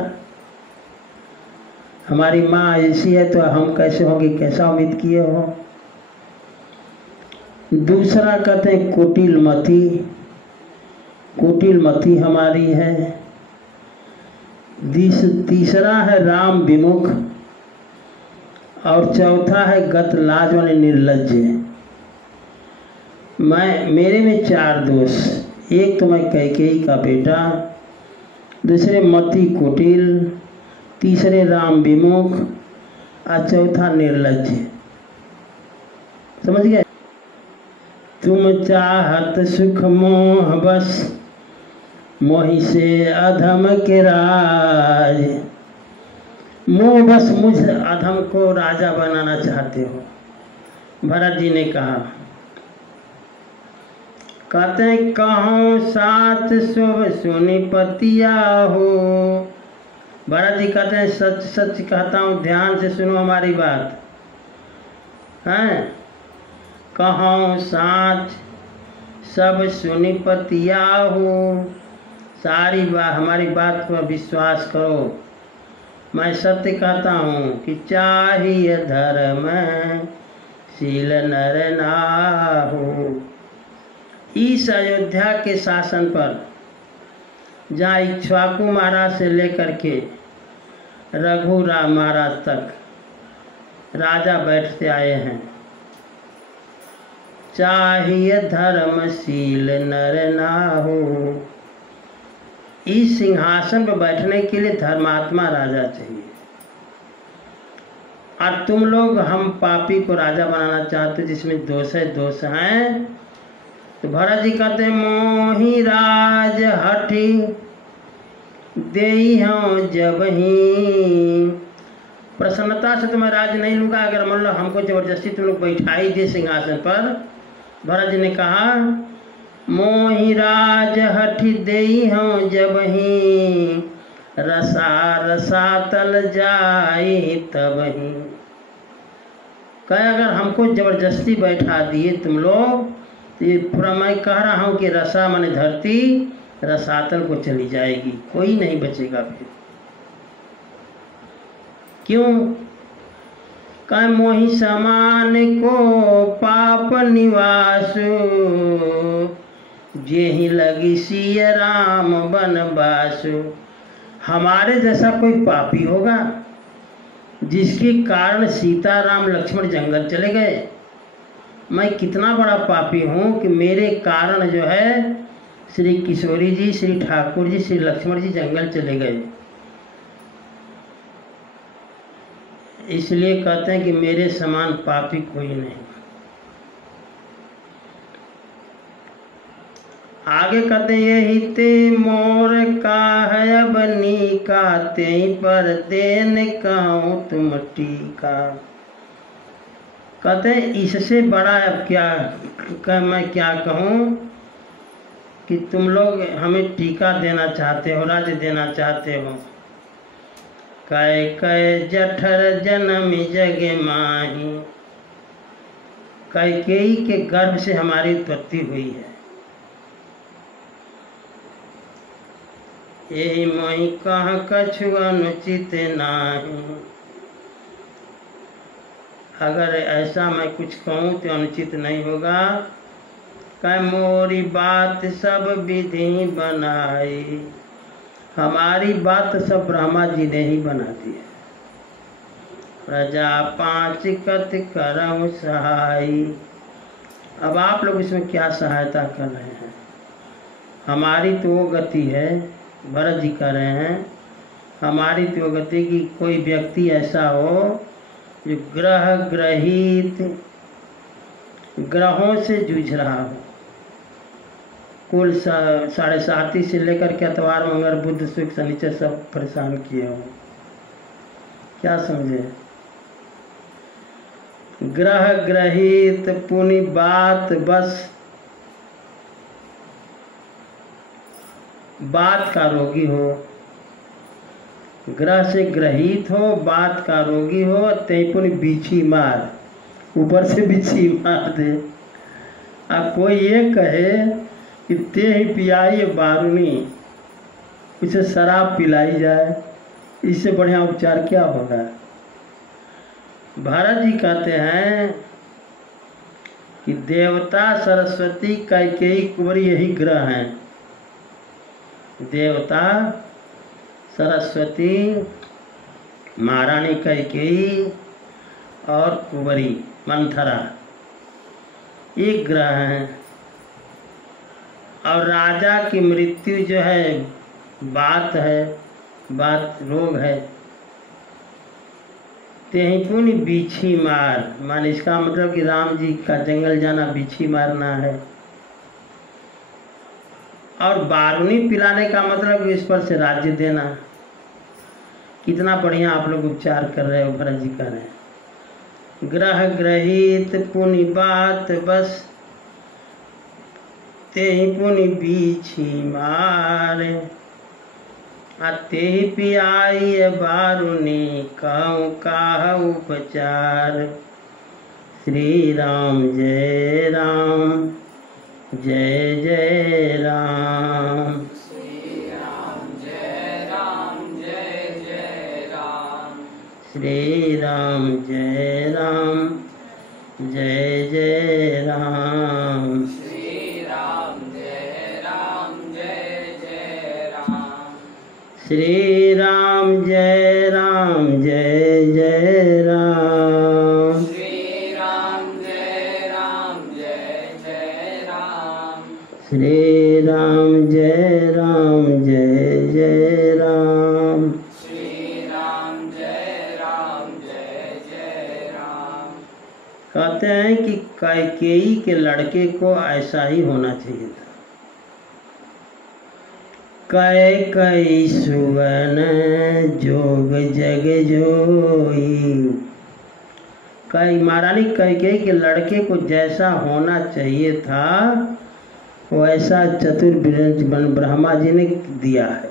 हमारी माँ ऐसी है तो हम कैसे होंगे, कैसा उम्मीद किए हो। दूसरा कहते हैं कुटिलमती, कुटिलमती हमारी है। तीसरा है राम विमुख, और चौथा है गत लाज वाले निर्लज्ज। मेरे में 4 दोष। एक तो मैं कैकेयी का बेटा, दूसरे मति कुटिल, तीसरे राम विमुख, और चौथा निर्लज्ज। समझ गए। तुम चाहत सुख मोह बस, मोहि से अधम के राज। मोह बस मुझ अधम को राजा बनाना चाहते हो। भरत जी ने कहा, कहते हैं कहूँ साथ शुभ सुनि पतिया हो। भरत जी कहते हैं सच सच कहता हूँ, ध्यान से सुनो हमारी बात हैं। कहूँ साच सब सुनि पतिया हो, सारी बात हमारी बात पर विश्वास करो। मैं सत्य कहता हूँ कि चाहिए धर्म शील नर नाहु। इस अयोध्या के शासन पर, जहाँ इक्ष्वाकु महाराज से लेकर के रघुराम महाराज तक राजा बैठते आए हैं। चाहिए धर्मशील नर नाहु, इस सिंहासन पर बैठने के लिए धर्मात्मा राजा चाहिए। और तुम लोग हम पापी को राजा बनाना चाहते हो जिसमें दोष हैं। तो भरत जी कहते मोहि राज हठी देई हूँ जब ही, प्रसन्नता से तुम्हें राज नहीं लूँगा अगर मान लो हमको जबरदस्ती तुम लोग बैठाई दे सिंहासन पर। भरत जी ने कहा मोहि राज हठी देई हूँ जब ही, रसातल जाए तब ही। कहे अगर हमको जबरदस्ती बैठा दिए तुम लोग तो ये पूरा मैं कह रहा हूँ कि रसा माने धरती रसातल को चली जाएगी, कोई नहीं बचेगा फिर। क्यों? कहे मोहि समान को पाप निवासु, जेहि लगी सिय राम बनवासु। हमारे जैसा कोई पापी होगा जिसके कारण सीता राम लक्ष्मण जंगल चले गए? मैं कितना बड़ा पापी हूँ कि मेरे कारण जो है श्री किशोरी जी, श्री ठाकुर जी, श्री लक्ष्मण जी जंगल चले गए। इसलिए कहते हैं कि मेरे समान पापी कोई नहीं। आगे कहते हैं यही ते मोर का है बनी का, ते पर देन कहूँ तुम टीका। कहते हैं इससे बड़ा अब क्या मैं क्या कहूँ कि तुम लोग हमें टीका देना चाहते हो, राज्य देना चाहते हो। कै कै जठर जन्म जगे माही, कैकेयी के गर्भ से हमारी उत्पत्ति हुई है। यही मोहि कह कछु अनुचित नाही, अगर ऐसा मैं कुछ कहूँ तो अनुचित नहीं होगा। कह मोरी बात सब विधि बनाई, हमारी बात सब ब्रह्मा जी ने ही बना दी है। प्रजा 5 कत करऊँ सहाई। अब आप लोग इसमें क्या सहायता कर रहे हैं? हमारी तो वो गति है, भरत जी कह रहे हैं हमारी तो वो गति कि कोई व्यक्ति ऐसा हो जो ग्रहित ग्रहों से जूझ रहा हो, कुल 7.5 से लेकर के अतवार मंगल बुध शुक्र शनिचर सब परेशान किए हो। क्या समझे? ग्रह ग्रहित पुनि बात बस, बात का रोगी हो, ग्रह से ग्रहित हो, बात का रोगी हो, ते पुनि बीछी मार, ऊपर से बिच्छी मार दे। अब कोई ये कहे कि ते ही पियाई बारूनी, उसे शराब पिलाई जाए, इससे बढ़िया उपचार क्या होगा? भरत जी कहते हैं कि देवता सरस्वती कैकेयी कुंवरी यही ग्रह हैं। देवता सरस्वती महारानी कैकेयी और कुंवरी मंथरा ये ग्रह हैं। और राजा की मृत्यु जो है बात है, बात रोग है। तेहि पुनि बीछी मार, मान इसका मतलब कि राम जी का जंगल जाना बीछी मारना है। और बारूनी पिलाने का मतलब इस पर से राज्य देना। कितना बढ़िया आप लोग उपचार कर रहे हो, भरत जी कर रहे हैं। ग्रह ग्रहित पुनि बात बस, तेहि पुनि बीछी मारे, ते पियाई बारूनी कहूँ काह उपचार। श्री राम जय राम जय जय राम। श्री राम जय राम जय जय राम। श्री राम जय राम जय जय राम। श्री राम जय राम जय जय राम। श्री राम जय राम राम जय जय राम। श्री राम जय राम जय जय राम। श्री राम जय राम जय जय राम। श्री राम जय राम जय जय राम। कहते हैं कि कैकेयी के लड़के को ऐसा ही होना चाहिए था। कैकेयी सुवन जोग जग जोई। महारानी कैकेयी के लड़के को जैसा होना चाहिए था वैसा चतुर ब्रह्मा जी ने दिया है।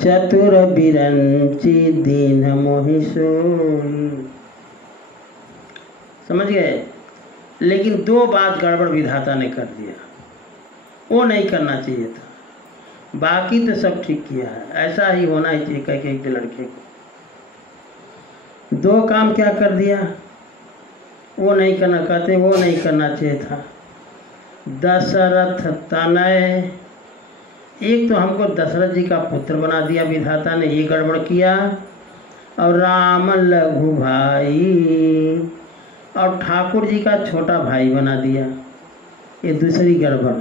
चतुर बिरंची दीन मोहि सोई। समझ गए? लेकिन दो बात गड़बड़ विधाता ने कर दिया, वो नहीं करना चाहिए था। बाकी तो सब ठीक किया है, ऐसा ही होना ही चाहिए कैकेयी के लड़के को। दो काम क्या कर दिया, वो नहीं करना, कहते वो नहीं करना चाहिए था। दशरथ तनय, एक तो हमको दशरथ जी का पुत्र बना दिया विधाता ने, ये गड़बड़ किया। और राम लघु भाई, और ठाकुर जी का छोटा भाई बना दिया, ये दूसरी गड़बड़।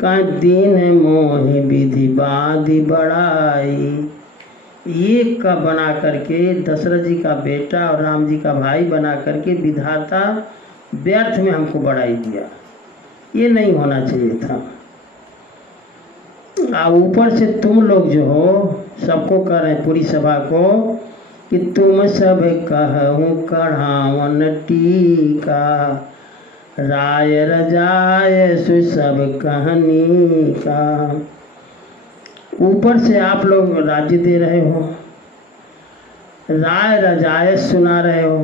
का दीन मोहि विधि बाधी बढ़ाई, ये का बना करके दशरथ जी का बेटा और राम जी का भाई बना करके विधाता व्यर्थ में हमको बढ़ाई दिया, ये नहीं होना चाहिए था। ऊपर से तुम लोग जो हो सबको कह रहे हैं, पूरी सभा को, कि तुम सब कहूँ कढ़ावन टीका, राय रजाय सु सब कहानी का। ऊपर से आप लोग राज्य दे रहे हो, राय रजाय सुना रहे हो,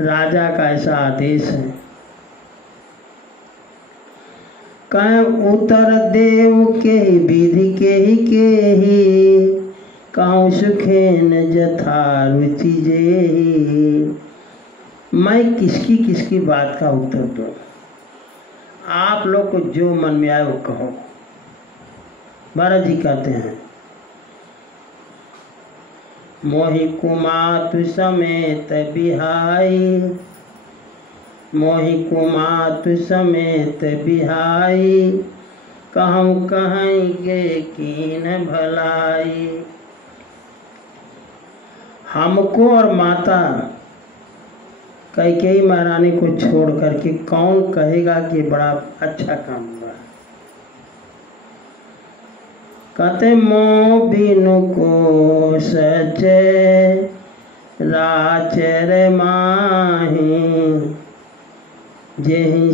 राजा का ऐसा आदेश है। कह उतर देव के विधि के ही कहूँ सुखेन जथा रुचि जेहि। मैं किसकी बात का उत्तर दूं? आप लोग को जो मन में आए वो कहो। भरत जी कहते हैं, मोहि कुमातु समेत बिहाई, मोहि कुमातु समेत बिहाई, कहूँ कहेंगे कीन भलाई। हमको और माता कैकेयी महारानी को छोड़ करके कौन कहेगा कि बड़ा अच्छा काम हुआ। कहते मो बिनु को सचे राचर माही, जेहि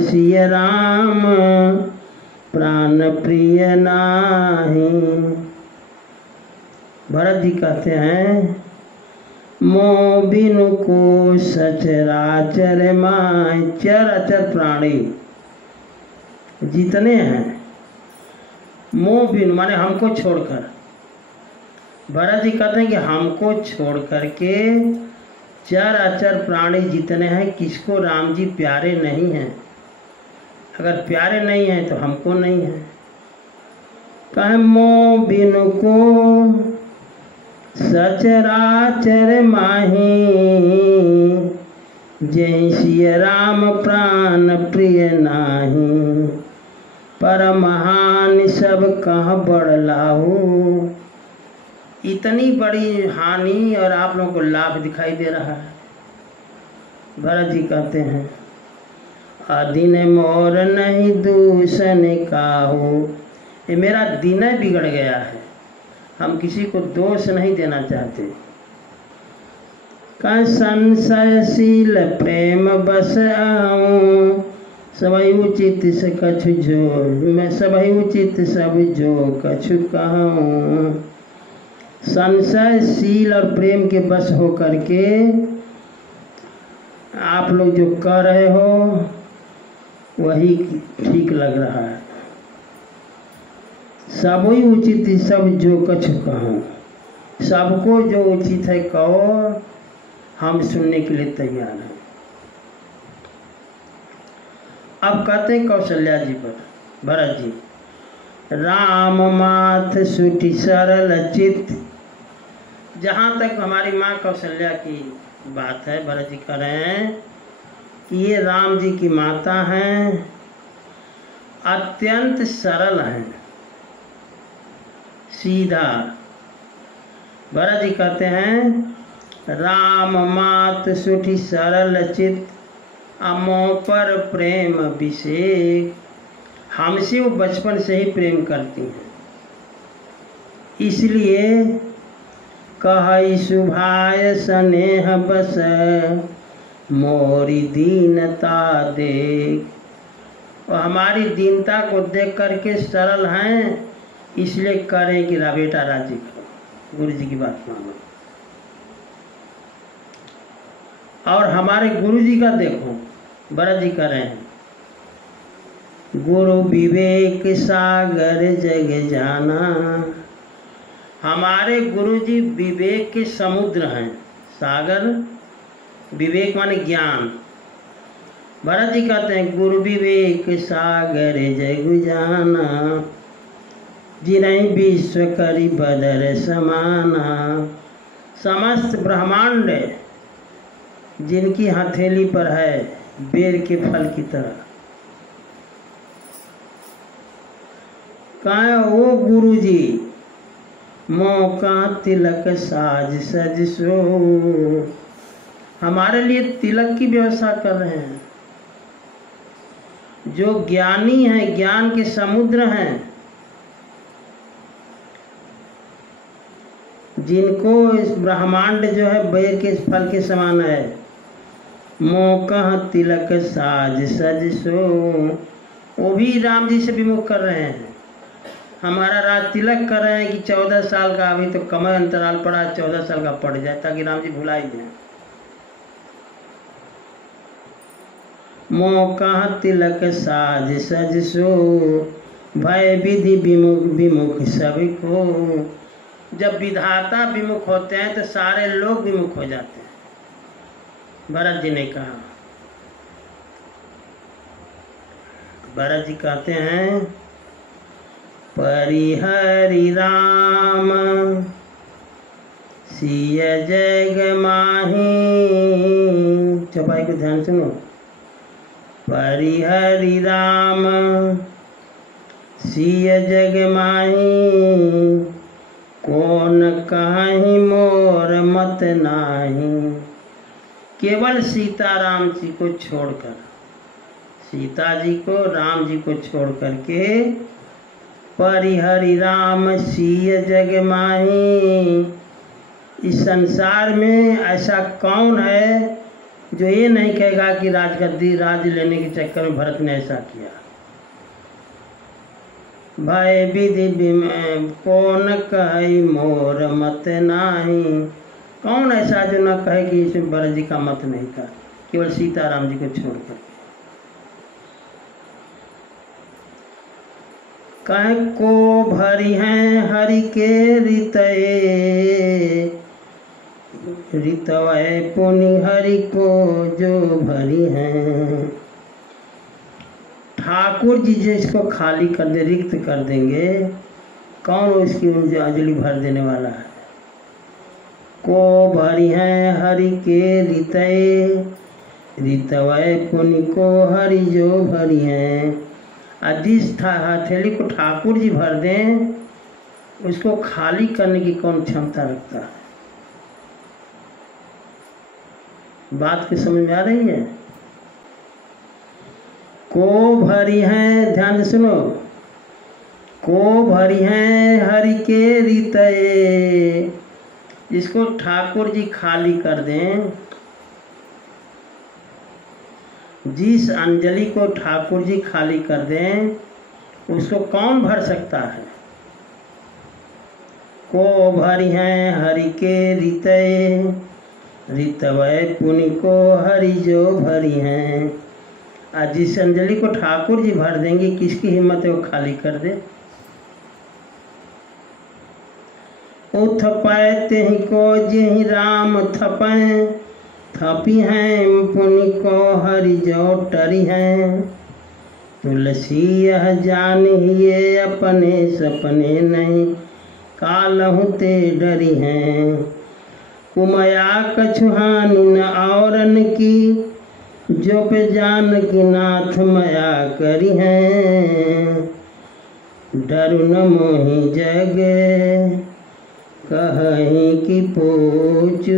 सिय राम प्राण प्रिय नाही। भरत जी कहते हैं, मो बिनु को सचराचर माय, चर अचर प्राणी जितने हैं, मो बिनु माने हमको छोड़कर। भरत जी कहते हैं कि हमको छोड़ करके चर अचर प्राणी जितने हैं, किसको राम जी प्यारे नहीं हैं। अगर प्यारे नहीं हैं तो हमको नहीं है। कहे मो बिनु को सचराचर माही, जय सिय राम प्राण प्रिय नाही। पर महान सब कह बढ़लाहू। इतनी बड़ी हानि और आप लोगों को लाभ दिखाई दे रहा है। भरत जी कहते हैं, दिन मोर नहीं दूषण काहू। ये मेरा दिन बिगड़ गया है, हम किसी को दोष नहीं देना चाहते। का संशयशील प्रेम बस आऊं, सबई उचित से कछु जो, मैं सबई उचित सब जो कछु कहूं। संशयशील और प्रेम के बस हो करके आप लोग जो कह रहे हो वही ठीक लग रहा है। सबई उचित सब जो कछु कहूं, सबको जो उचित है कहो, हम सुनने के लिए तैयार हैं। अब कहते हैं कौशल्या जी पर, भरत जी, राम माथ सुटि सरल चित। जहाँ तक हमारी माँ कौशल्या की बात है, भरत जी कह रहे हैं कि ये राम जी की माता हैं, अत्यंत सरल हैं, सीधा। भरत जी कहते हैं राम मात सुठी सरल चित, अमो पर प्रेम अभिषेक। हमसे वो बचपन से ही प्रेम करती हैं, इसलिए कहई सुभाय स्नेह बस, मोरी दीनता देख। और हमारी दीनता को देख करके सरल हैं, इसलिए करें कि बेटा राजी करो, गुरु जी की बात मानो। और हमारे गुरु जी का देखो, भरत जी कह रहे हैं गुरु विवेक सागर जग जाना। हमारे गुरु जी विवेक के समुद्र हैं। सागर, विवेक माने ज्ञान। भरत जी कहते हैं गुरु विवेक सागर जग जाना, जिन्हें विश्व करी बदर समाना। समस्त ब्रह्मांड जिनकी हथेली पर है, बेर के फल की तरह। कहा वो गुरु जी मौका तिलक साज सज सो, हमारे लिए तिलक की व्यवस्था कर रहे हैं। जो ज्ञानी हैं, ज्ञान के समुद्र हैं, जिनको इस ब्रह्मांड जो है बेर के फल के समान है, मौका तिलक साज सज सो, वो भी राम जी से विमुख कर रहे हैं। हमारा राज तिलक कर रहे हैं कि 14 साल का, अभी तो कमर अंतराल पड़ा, 14 साल का पड़ जाए ताकि राम जी भुला ही जाए। मौका तिलक साज सज सो, भय विधि विमुख विमुख सभी को। जब विधाता विमुख होते हैं तो सारे लोग विमुख हो जाते हैं, भरत जी ने कहा। भरत जी कहते हैं परिहरि राम सिय जग माही। चौपाई को ध्यान सुनो। परिहरि राम सिय जग माही, कौन कहीं मोर मत नाही। केवल सीताराम जी को छोड़कर, सीता जी को, राम जी को छोड़ करके, परिहरि राम सिय जग माही। इस संसार में ऐसा कौन है जो ये नहीं कहेगा कि राजगद्दी राज लेने के चक्कर में भरत ने ऐसा किया। भय विधि कौन कहे मोर मत नाही। कौन ऐसा जो न कहे कि इसमें भरत जी का मत नहीं था, केवल सीताराम जी को छोड़कर। कह को भरी हैं हरि के रितये, रितवय पुनि हरि को जो भरी हैं। ठाकुर जी जिसको खाली कर दे, रिक्त कर देंगे, कौन इसकी अंजलि भर देने वाला है। को भरी हैं हरि के रितये, रितवय पुनि को हरि जो भरी हैं। जिस हथेली को ठाकुर जी भर दें, उसको खाली करने की कौन क्षमता रखता है। बात की समझ में आ रही है। को भरी हैं, ध्यान से सुनो, को भरी हैं हरि के रितये, जिसको ठाकुर जी खाली कर दें। जिस अंजलि को ठाकुर जी खाली कर दें, उसको कौन भर सकता है। को भरी हैं हरि के रितये, रितवय पुनि को हरि जो भरी हैं। आज जिस अंजलि को ठाकुर जी भर देंगे, किसकी हिम्मत है वो खाली कर दे। उथ पैते ही को जिहि राम थपै, थपी हैं पुनि को हरि जो टरी हैं। तुलसी यह जानिए अपने सपने नहीं, कालहु ते डरी हैं। कुमया कछुहानि न औरन की, जो पे जानकी नाथ मया करी हैं। डरु न मोहि जग कहीं की पूछ।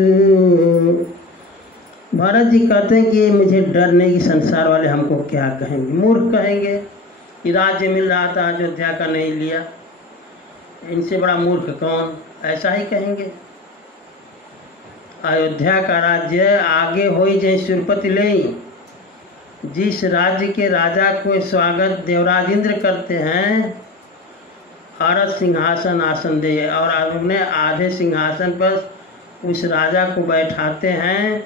भरत जी कहते हैं कि ये मुझे डर नहीं कि संसार वाले हमको क्या कहेंगे। मूर्ख कहेंगे कि राज्य मिल रहा था अयोध्या का नहीं लिया, इनसे बड़ा मूर्ख कौन, ऐसा ही कहेंगे। अयोध्या का राज्य आगे होई जय सुरपति ले। जिस राज्य के राजा को स्वागत देवराज इंद्र करते हैं, अरथ सिंहासन आसन दे, और अपने आधे सिंहासन पर उस राजा को बैठाते हैं।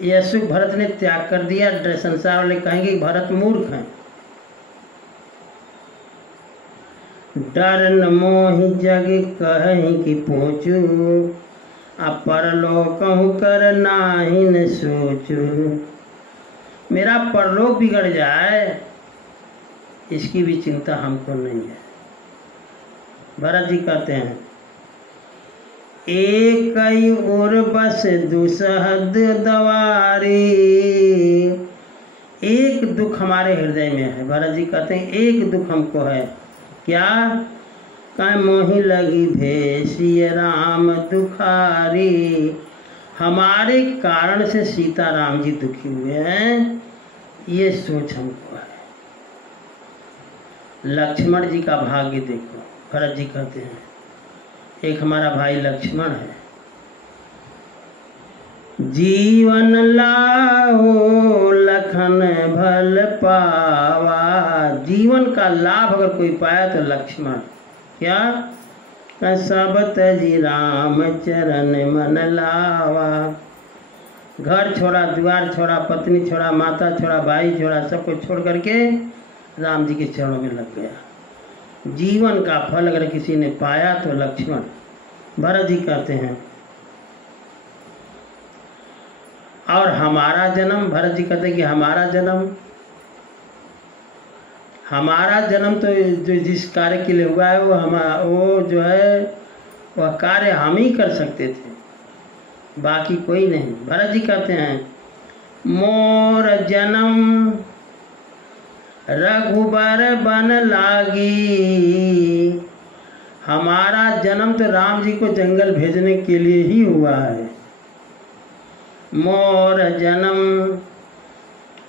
यह सुख भरत ने त्याग कर दिया। संसार वाले कहेंगे कि भरत मूर्ख हैं। डर न मोहि जग कहीं कि पहुँचू, अब परलोक कर नाही न सोचू। मेरा परलोक बिगड़ जाए इसकी भी चिंता हमको नहीं है। भरत जी कहते हैं एक और बस दुसहद दवारी। एक दुख हमारे हृदय में है। भरत जी कहते हैं एक दुख हमको है, क्या? कह मोहि लगी भेषिय राम दुखारी। हमारे कारण से सीता राम जी दुखी हुए हैं, ये सोच हमको है। लक्ष्मण जी का भाग्य देखो। भरत जी कहते हैं एक हमारा भाई लक्ष्मण है, जीवन लाओ लखन भल पावा। जीवन का लाभ अगर कोई पाया तो लक्ष्मण। क्या? सब तजी राम चरण मन लावा। घर छोड़ा, द्वार छोड़ा, पत्नी छोड़ा, माता छोड़ा, भाई छोड़ा, सबको छोड़ करके राम जी के चरणों में लग गया। जीवन का फल अगर किसी ने पाया तो लक्ष्मण। भरत जी कहते हैं और हमारा जन्म, भरत जी कहते हैं कि हमारा जन्म तो जो जिस कार्य के लिए हुआ है वो जो है वह कार्य हम ही कर सकते थे, बाकी कोई नहीं। भरत जी कहते हैं मोर जन्म रघुबर बन लागी। हमारा जन्म तो राम जी को जंगल भेजने के लिए ही हुआ है। मोर जन्म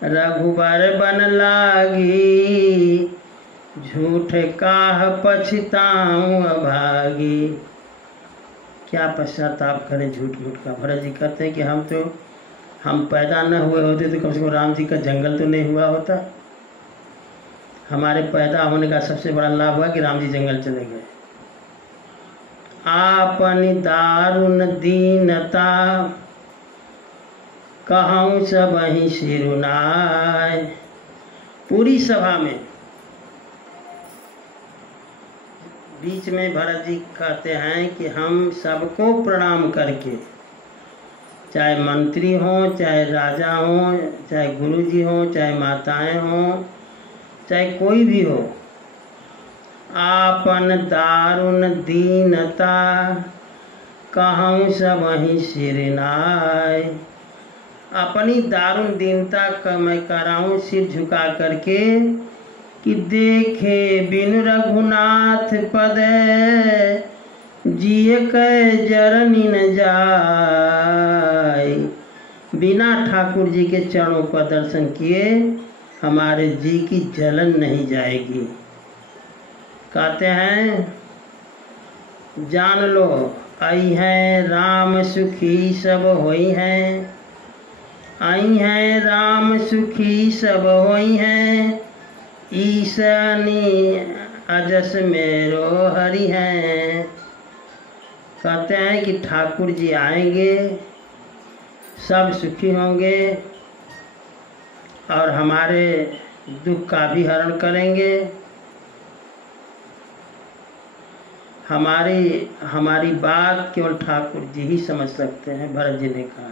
रघुबर बन लागी, झूठ काह पछताऊं अभागी। क्या पश्चाताप करें झूठ का। भरत जी कहते हैं कि हम पैदा न हुए होते तो कम से कम राम जी का जंगल तो नहीं हुआ होता। हमारे पैदा होने का सबसे बड़ा लाभ हुआ कि राम जी जंगल चले गए। आपनी दारुण दीनता कहूँ सब ही सिरुनाय। पूरी सभा में बीच में भरत जी कहते हैं कि हम सबको प्रणाम करके, चाहे मंत्री हों, चाहे राजा हों, चाहे गुरुजी हों, चाहे माताएं हों, चाहे कोई भी हो, आपन दारुण दीनता कहूँ सब ही सिरनाय। अपनी दारुण दीनता का मैं कराऊँ सिर झुका करके कि देखे बिनु रघुनाथ पद जिय कै जरनी न जाय। बिना ठाकुर जी के चरणों का दर्शन किए हमारे जी की जलन नहीं जाएगी। कहते हैं जान लो आई हैं राम सुखी सब होई हैं। आई हैं राम सुखी सब होई हैं, ईशानी अजस मेरो हरि हैं। कहते हैं कि ठाकुर जी आएंगे, सब सुखी होंगे और हमारे दुख का भी हरण करेंगे। हमारी बात केवल ठाकुर जी ही समझ सकते हैं। भरत जी ने कहा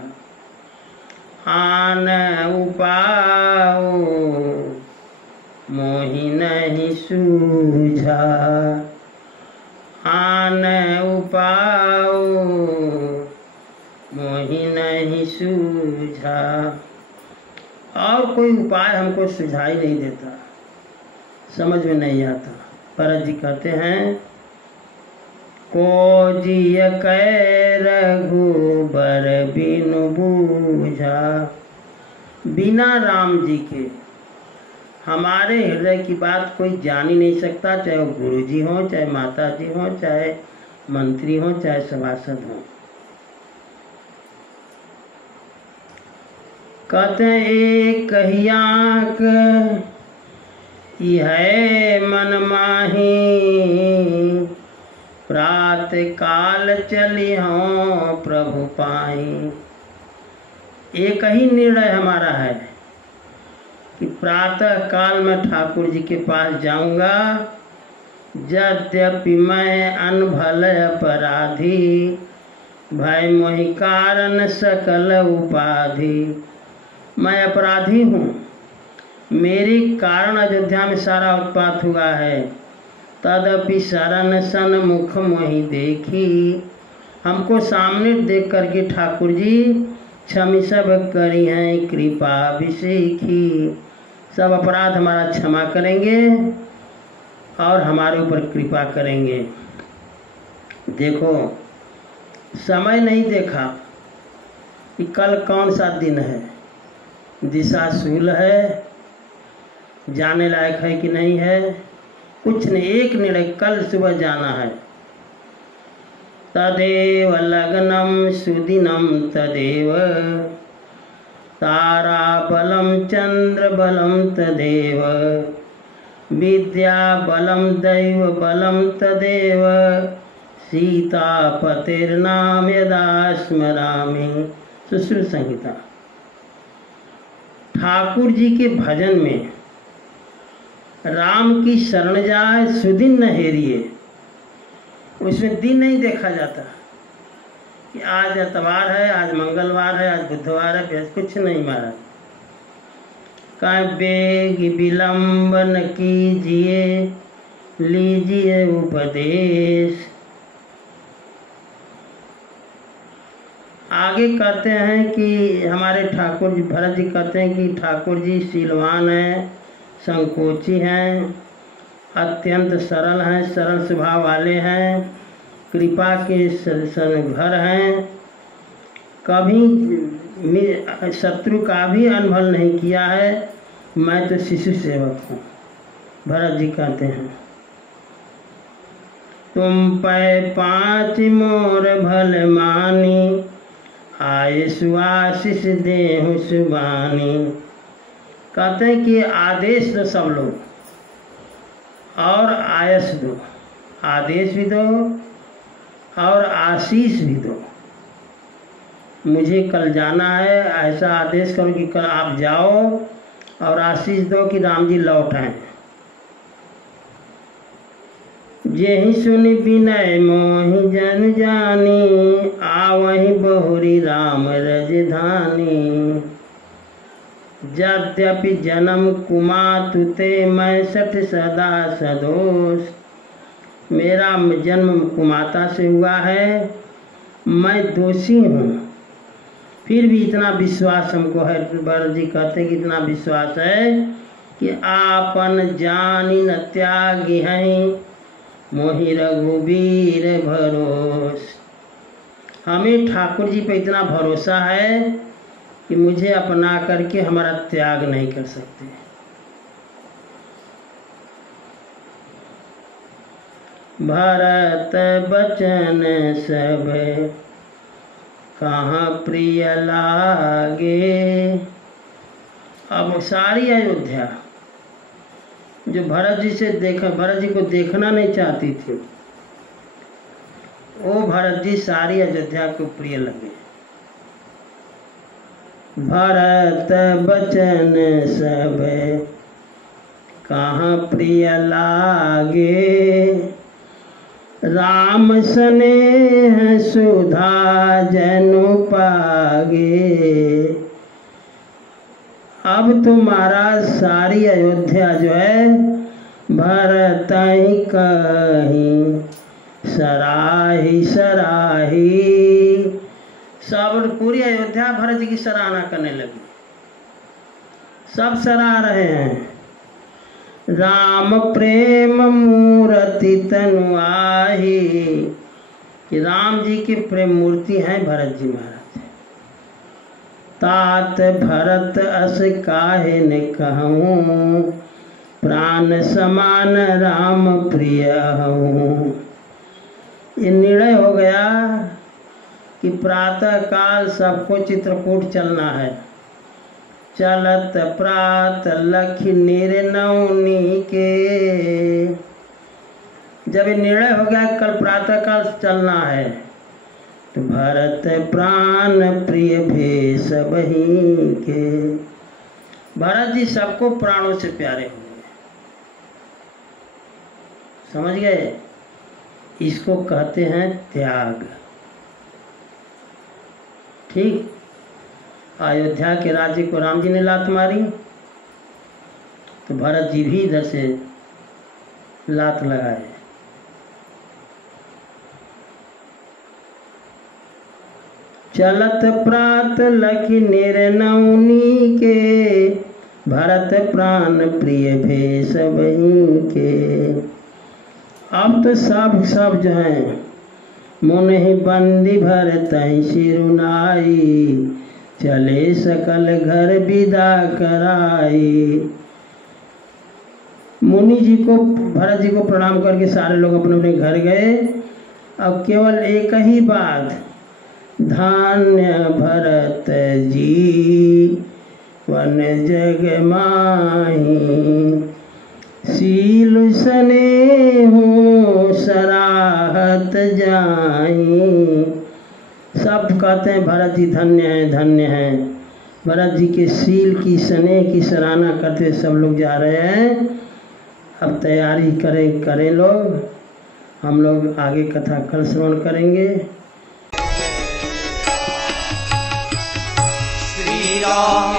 आन उपाओ मोहि नहीं सूझा। आन उपाओ मोहि नहीं सूझा। और कोई उपाय हमको सुझाई नहीं देता, समझ में नहीं आता। भरत जी कहते हैं, को जिय कै रघुबर बिनु बूझा। बिना राम जी के हमारे हृदय की बात कोई जान ही नहीं सकता, चाहे वो गुरु जी हो, चाहे माता जी हो, चाहे मंत्री हो, चाहे सभासद हो। कहते एक कहियाक है मन माही, प्रात काल चली हों प्रभु पाई। एक ही निर्णय हमारा है कि प्रातः काल में ठाकुर जी के पास जाऊंगा। यद्यपि मैं अनभल अपराधी, भय मोहि कारण सकल उपाधि। मैं अपराधी हूँ, मेरे कारण अयोध्या में सारा उत्पात हुआ है। तदपि शरण सन्मुख मोहि देखी। हमको सामने देख करके ठाकुर जी क्षमी सब करी हैं कृपा अभिषेकी। सब अपराध हमारा क्षमा करेंगे और हमारे ऊपर कृपा करेंगे। देखो, समय नहीं देखा कि कल कौन सा दिन है, दिशा शूल है, जाने लायक है कि नहीं है, कुछ नहीं। एक निर्णय, कल सुबह जाना है। तदेव लग्नम सुदिनम तदेव, तारा बलम चंद्र बलम तदेव, विद्या बलम दैव बलम तदेव, सीतापतिर्नाम यदा स्मरामि। सुश्रुत संहिता। ठाकुर जी के भजन में राम की शरण जाए, सुदिन न हेरिए। उसमें दिन नहीं देखा जाता कि आज एतवार है, आज मंगलवार है, आज बुधवार है, कुछ नहीं महाराज। का बेग विलंबन कीजिए, लीजिए उपदेश। आगे कहते हैं कि हमारे ठाकुर जी, भरत जी कहते हैं कि ठाकुर जी शीलवान हैं, संकोची हैं, अत्यंत सरल हैं, सरल स्वभाव वाले हैं, कृपा के घर हैं, कभी शत्रु का भी अनुभव नहीं किया है। मैं तो शिशु सेवक हूँ। भरत जी कहते हैं, तुम पै पाँच मोर भल मानी, आय सुआशीष देहु सुबानी। कहते हैं कि आदेश दो सब लोग और आयस दो, आदेश भी दो और आशीष भी दो। मुझे कल जाना है, ऐसा आदेश करो कि कल आप जाओ, और आशीष दो कि राम जी लौट आए। जेहि सुनि विनय मोहि जन जानी, आवहि बहुरी राम रजधानी। यद्यपि जन्म कुमातु ते मैं सठ सदा सदोष। मेरा जन्म कुमाता से हुआ है, मैं दोषी हूँ, फिर भी इतना विश्वास हमको है। भरत जी कहते हैं कि इतना विश्वास है कि आपन जानी न त्यागी हैं, मोहि रघुवीर भरोस। हमें ठाकुर जी पे इतना भरोसा है कि मुझे अपना करके हमारा त्याग नहीं कर सकते। भरत बचन सब कहाँ प्रिय लागे। अब सारी अयोध्या जो भरत जी से भरत जी को देखना नहीं चाहती थी, वो भरत जी सारी अयोध्या को प्रिय लगे। भरत बचन सब कहाँ प्रिय लागे, राम स्नेह सुधा जनु पागे। अब तुम्हारा सारी अयोध्या जो है भरत ही कहीं सराही सराही। सब पूरी अयोध्या भरत जी की सराहना करने लगी, सब सराह रहे हैं। राम प्रेम मूर्ति तनु आही, कि राम जी की प्रेम मूर्ति हैं भरत जी महाराज। तात भरत अस काहे न कहूँ, प्राण समान राम प्रिय हूँ। ये निर्णय हो गया कि प्रातः काल सबको चित्रकूट चलना है। चलत प्रात लखी निर्नौनी के, जब ये निर्णय हो गया कल प्रातः काल चलना है, तो भरत प्राण प्रिय भेष बही के। भरत जी सबको प्राणों से प्यारे हुए, समझ गए? इसको कहते हैं त्याग। ठीक, अयोध्या के राज्य को राम जी ने लात मारी, तो भरत जी भी इधर से लात लगाए। चलत प्रात लखी निर्नौनी के, भरत प्राण प्रिय भेष बही के। अब तो सब जो हैं मुन ही बंदी भरत सिरुनाई, चले सकल घर विदा कराई। मुनि जी को भरत जी को प्रणाम करके सारे लोग अपने अपने घर गए। अब केवल एक ही बात, धान्य भरत जी वन जग माही, सील सने हो सराहत जाई। सब कहते हैं भरत जी धन्य हैं धन्य हैं। भरत जी के सील की स्नेह की सराहना करते सब लोग जा रहे हैं। अब तैयारी करें लोग, हम लोग आगे कथा कल श्रवण करेंगे। श्री राम